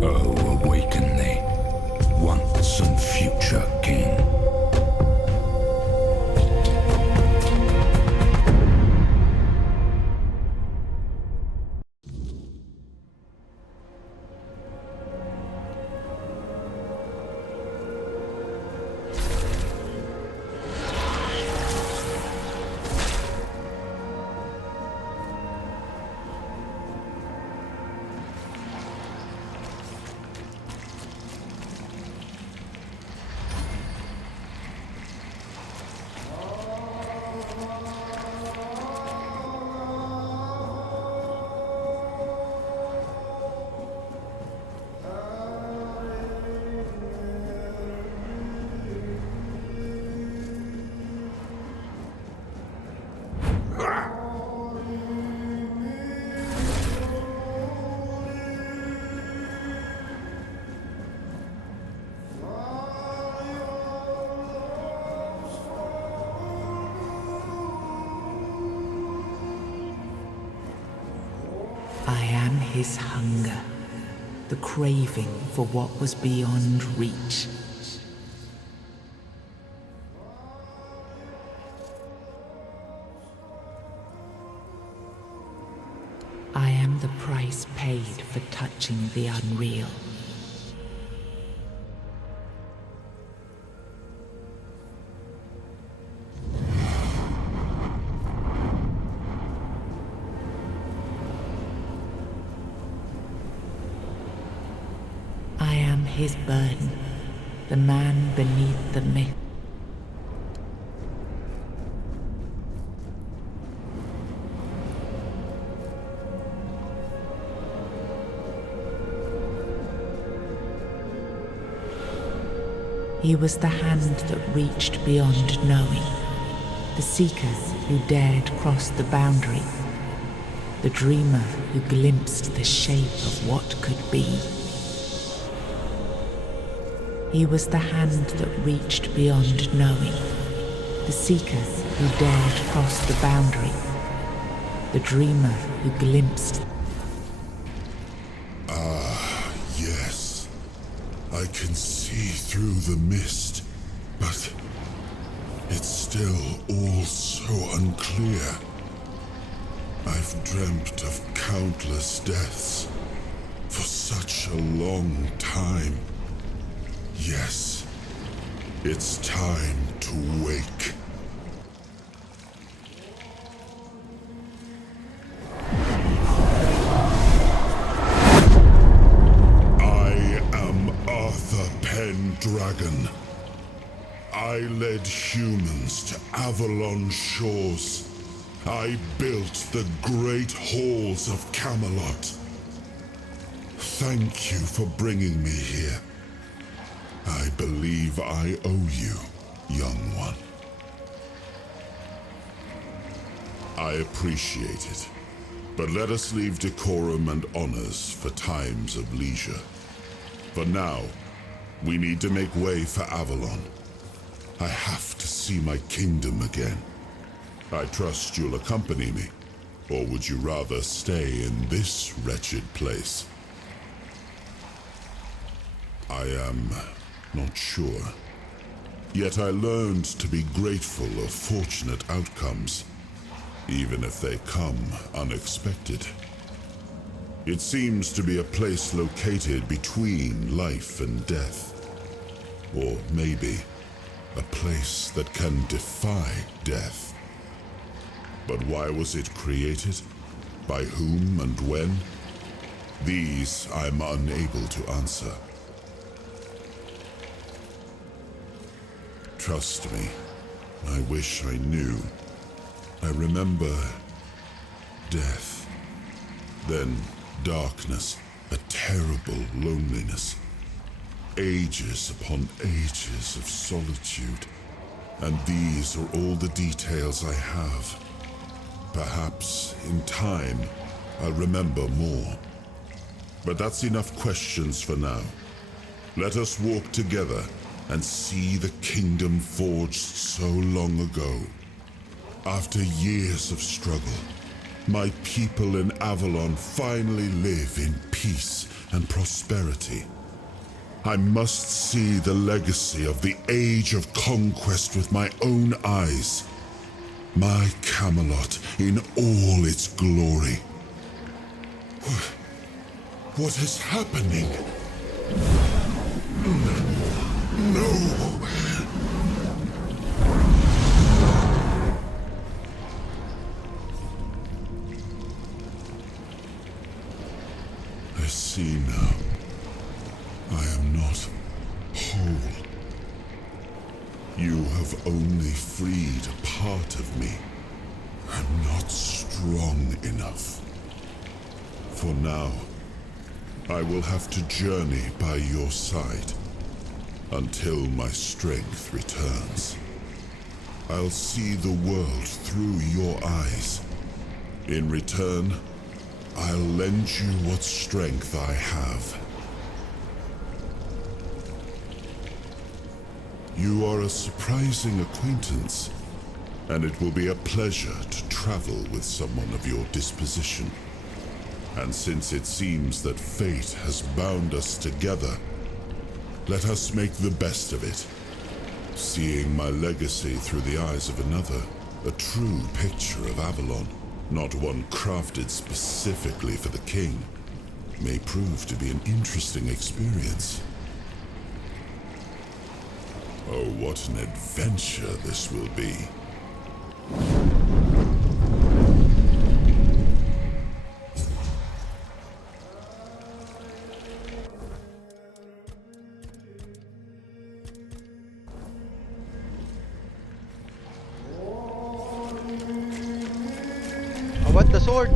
Oh, awaken thee, once and future king. I am his hunger, the craving for what was beyond reach. I am the price paid for touching the unreal. I am his burden, the man beneath the myth. He was the hand that reached beyond knowing, the seeker who dared cross the boundary, the dreamer who glimpsed the shape of what could be. He was the hand that reached beyond knowing, the seeker who dared cross the boundary, the dreamer who glimpsed. Ah, yes. I can see through the mist, but it's still all so unclear. I've dreamt of countless deaths for such a long time. Yes, it's time to wake. I am Arthur Pendragon. I led humans to Avalon shores. I built the great halls of Camelot. Thank you for bringing me here. I believe I owe you, young one. I appreciate it, but let us leave decorum and honors for times of leisure. For now, we need to make way for Avalon. I have to see my kingdom again. I trust you'll accompany me, or would you rather stay in this wretched place? I am not sure. Yet I learned to be grateful of fortunate outcomes, even if they come unexpected. It seems to be a place located between life and death. Or maybe a place that can defy death. But why was it created? By whom and when? These I'm unable to answer. Trust me, I wish I knew. I remember death, then darkness, a terrible loneliness. Ages upon ages of solitude. And these are all the details I have. Perhaps, in time, I'll remember more. But that's enough questions for now. Let us walk together and see the kingdom forged so long ago. After years of struggle, my people in Avalon finally live in peace and prosperity. I must see the legacy of the Age of Conquest with my own eyes. My Camelot in all its glory. What is happening? No! I see now. I am not whole. You have only freed a part of me. I'm not strong enough. For now, I will have to journey by your side until my strength returns. I'll see the world through your eyes. In return, I'll lend you what strength I have. You are a surprising acquaintance, and it will be a pleasure to travel with someone of your disposition. And since it seems that fate has bound us together, let us make the best of it. Seeing my legacy through the eyes of another, a true picture of Avalon, not one crafted specifically for the king, may prove to be an interesting experience. Oh, what an adventure this will be. I want the sword.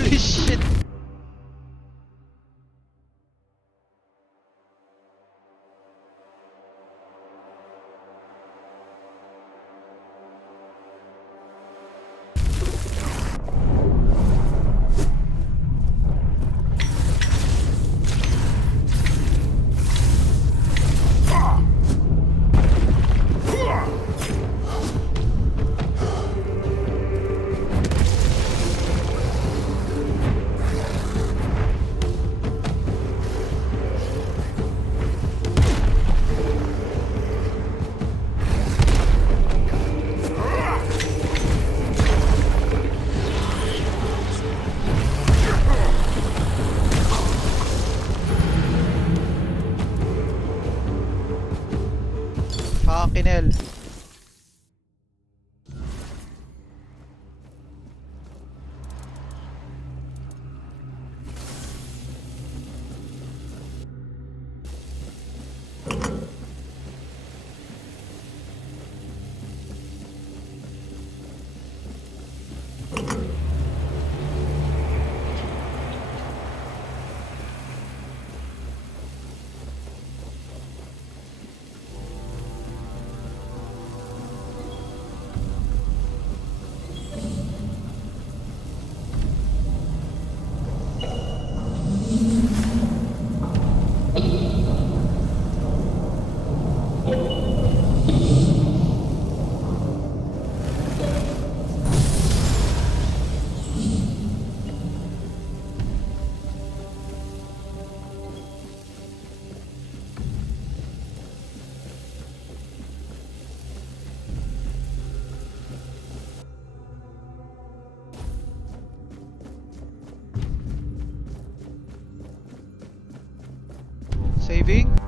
Holy shit! Fucking hell. Saving?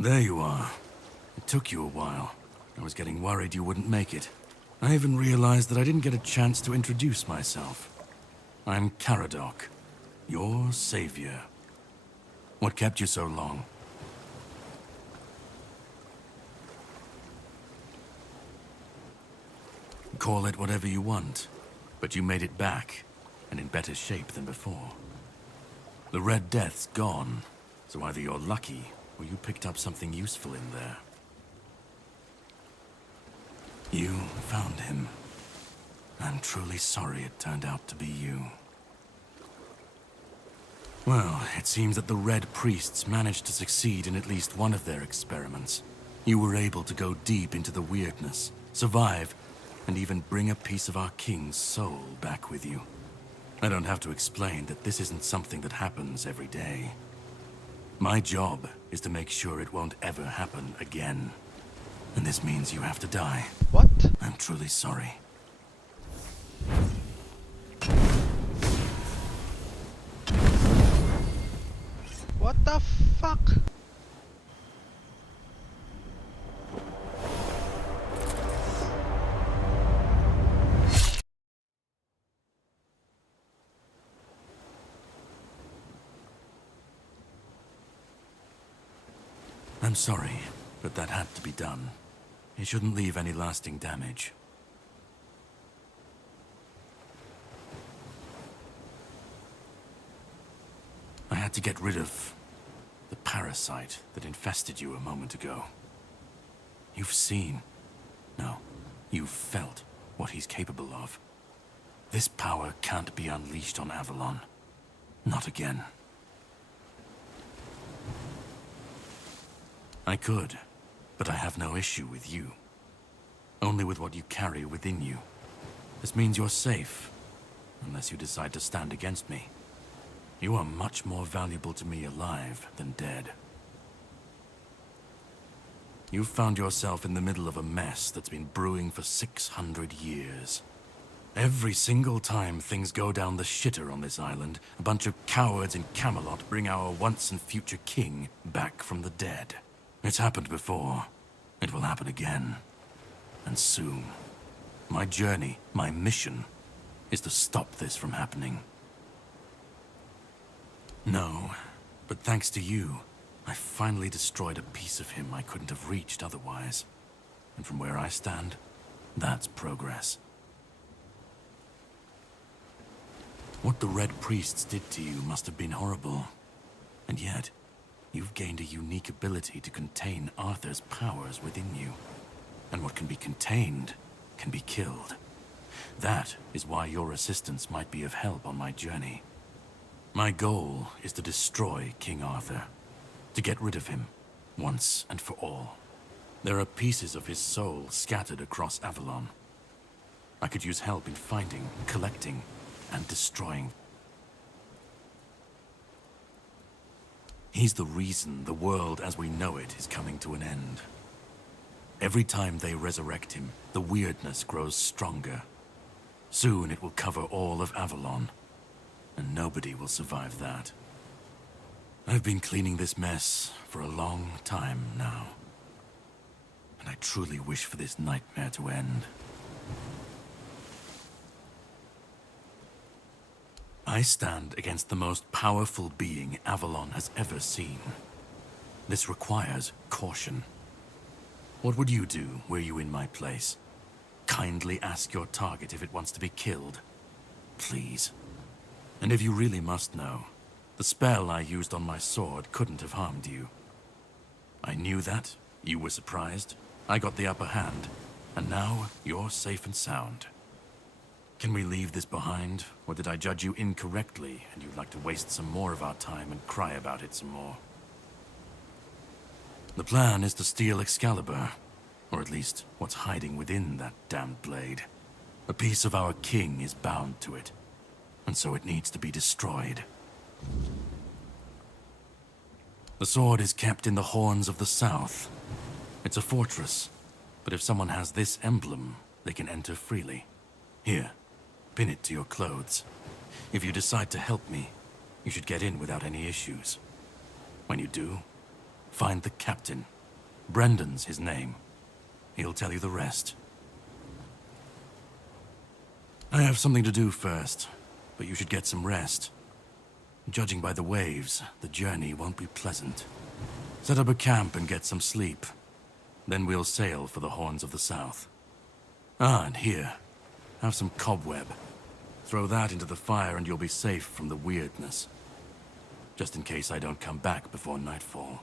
There you are. It took you a while. I was getting worried you wouldn't make it. I even realized that I didn't get a chance to introduce myself. I'm Caradoc, your savior. What kept you so long? Call it whatever you want, but you made it back, and in better shape than before. The Red Death's gone, so either you're lucky, or you picked up something useful in there. You found him. I'm truly sorry it turned out to be you. Well, it seems that the Red Priests managed to succeed in at least one of their experiments. You were able to go deep into the weirdness, survive, and even bring a piece of our king's soul back with you. I don't have to explain that this isn't something that happens every day. My job is to make sure it won't ever happen again. And this means you have to die. What? I'm truly sorry. What the fuck? I'm sorry, but that had to be done. It shouldn't leave any lasting damage. I had to get rid of the parasite that infested you a moment ago. You've seen, no, you've felt what he's capable of. This power can't be unleashed on Avalon. Not again. I could, but I have no issue with you. Only with what you carry within you. This means you're safe, unless you decide to stand against me. You are much more valuable to me alive than dead. You've found yourself in the middle of a mess that's been brewing for 600 years. Every single time things go down the shitter on this island, a bunch of cowards in Camelot bring our once and future king back from the dead. It's happened before. It will happen again. And soon. My journey, my mission, is to stop this from happening. No, but thanks to you, I finally destroyed a piece of him I couldn't have reached otherwise. And from where I stand, that's progress. What the Red Priests did to you must have been horrible. And yet, you've gained a unique ability to contain Arthur's powers within you. And what can be contained can be killed. That is why your assistance might be of help on my journey. My goal is to destroy King Arthur. To get rid of him, once and for all. There are pieces of his soul scattered across Avalon. I could use help in finding, collecting, and destroying. He's the reason the world as we know it is coming to an end. Every time they resurrect him, the weirdness grows stronger. Soon it will cover all of Avalon, and nobody will survive that. I've been cleaning this mess for a long time now, and I truly wish for this nightmare to end. I stand against the most powerful being Avalon has ever seen. This requires caution. What would you do were you in my place? Kindly ask your target if it wants to be killed. Please. And if you really must know, the spell I used on my sword couldn't have harmed you. I knew that, you were surprised, I got the upper hand, and now you're safe and sound. Can we leave this behind, or did I judge you incorrectly and you'd like to waste some more of our time and cry about it some more? The plan is to steal Excalibur, or at least what's hiding within that damned blade. A piece of our king is bound to it, and so it needs to be destroyed. The sword is kept in the Horns of the South. It's a fortress, but if someone has this emblem, they can enter freely. Here, pin it to your clothes. If you decide to help me, you should get in without any issues. When you do, Find the captain. Brendan's his name. He'll tell you the rest. I have something to do first, but you should get some rest. Judging by the waves, the journey won't be pleasant. Set up a camp and get some sleep. Then we'll sail for the Horns of the South. Ah, and here, have some cobweb. Throw that into the fire and you'll be safe from the weirdness. Just in case I don't come back before nightfall.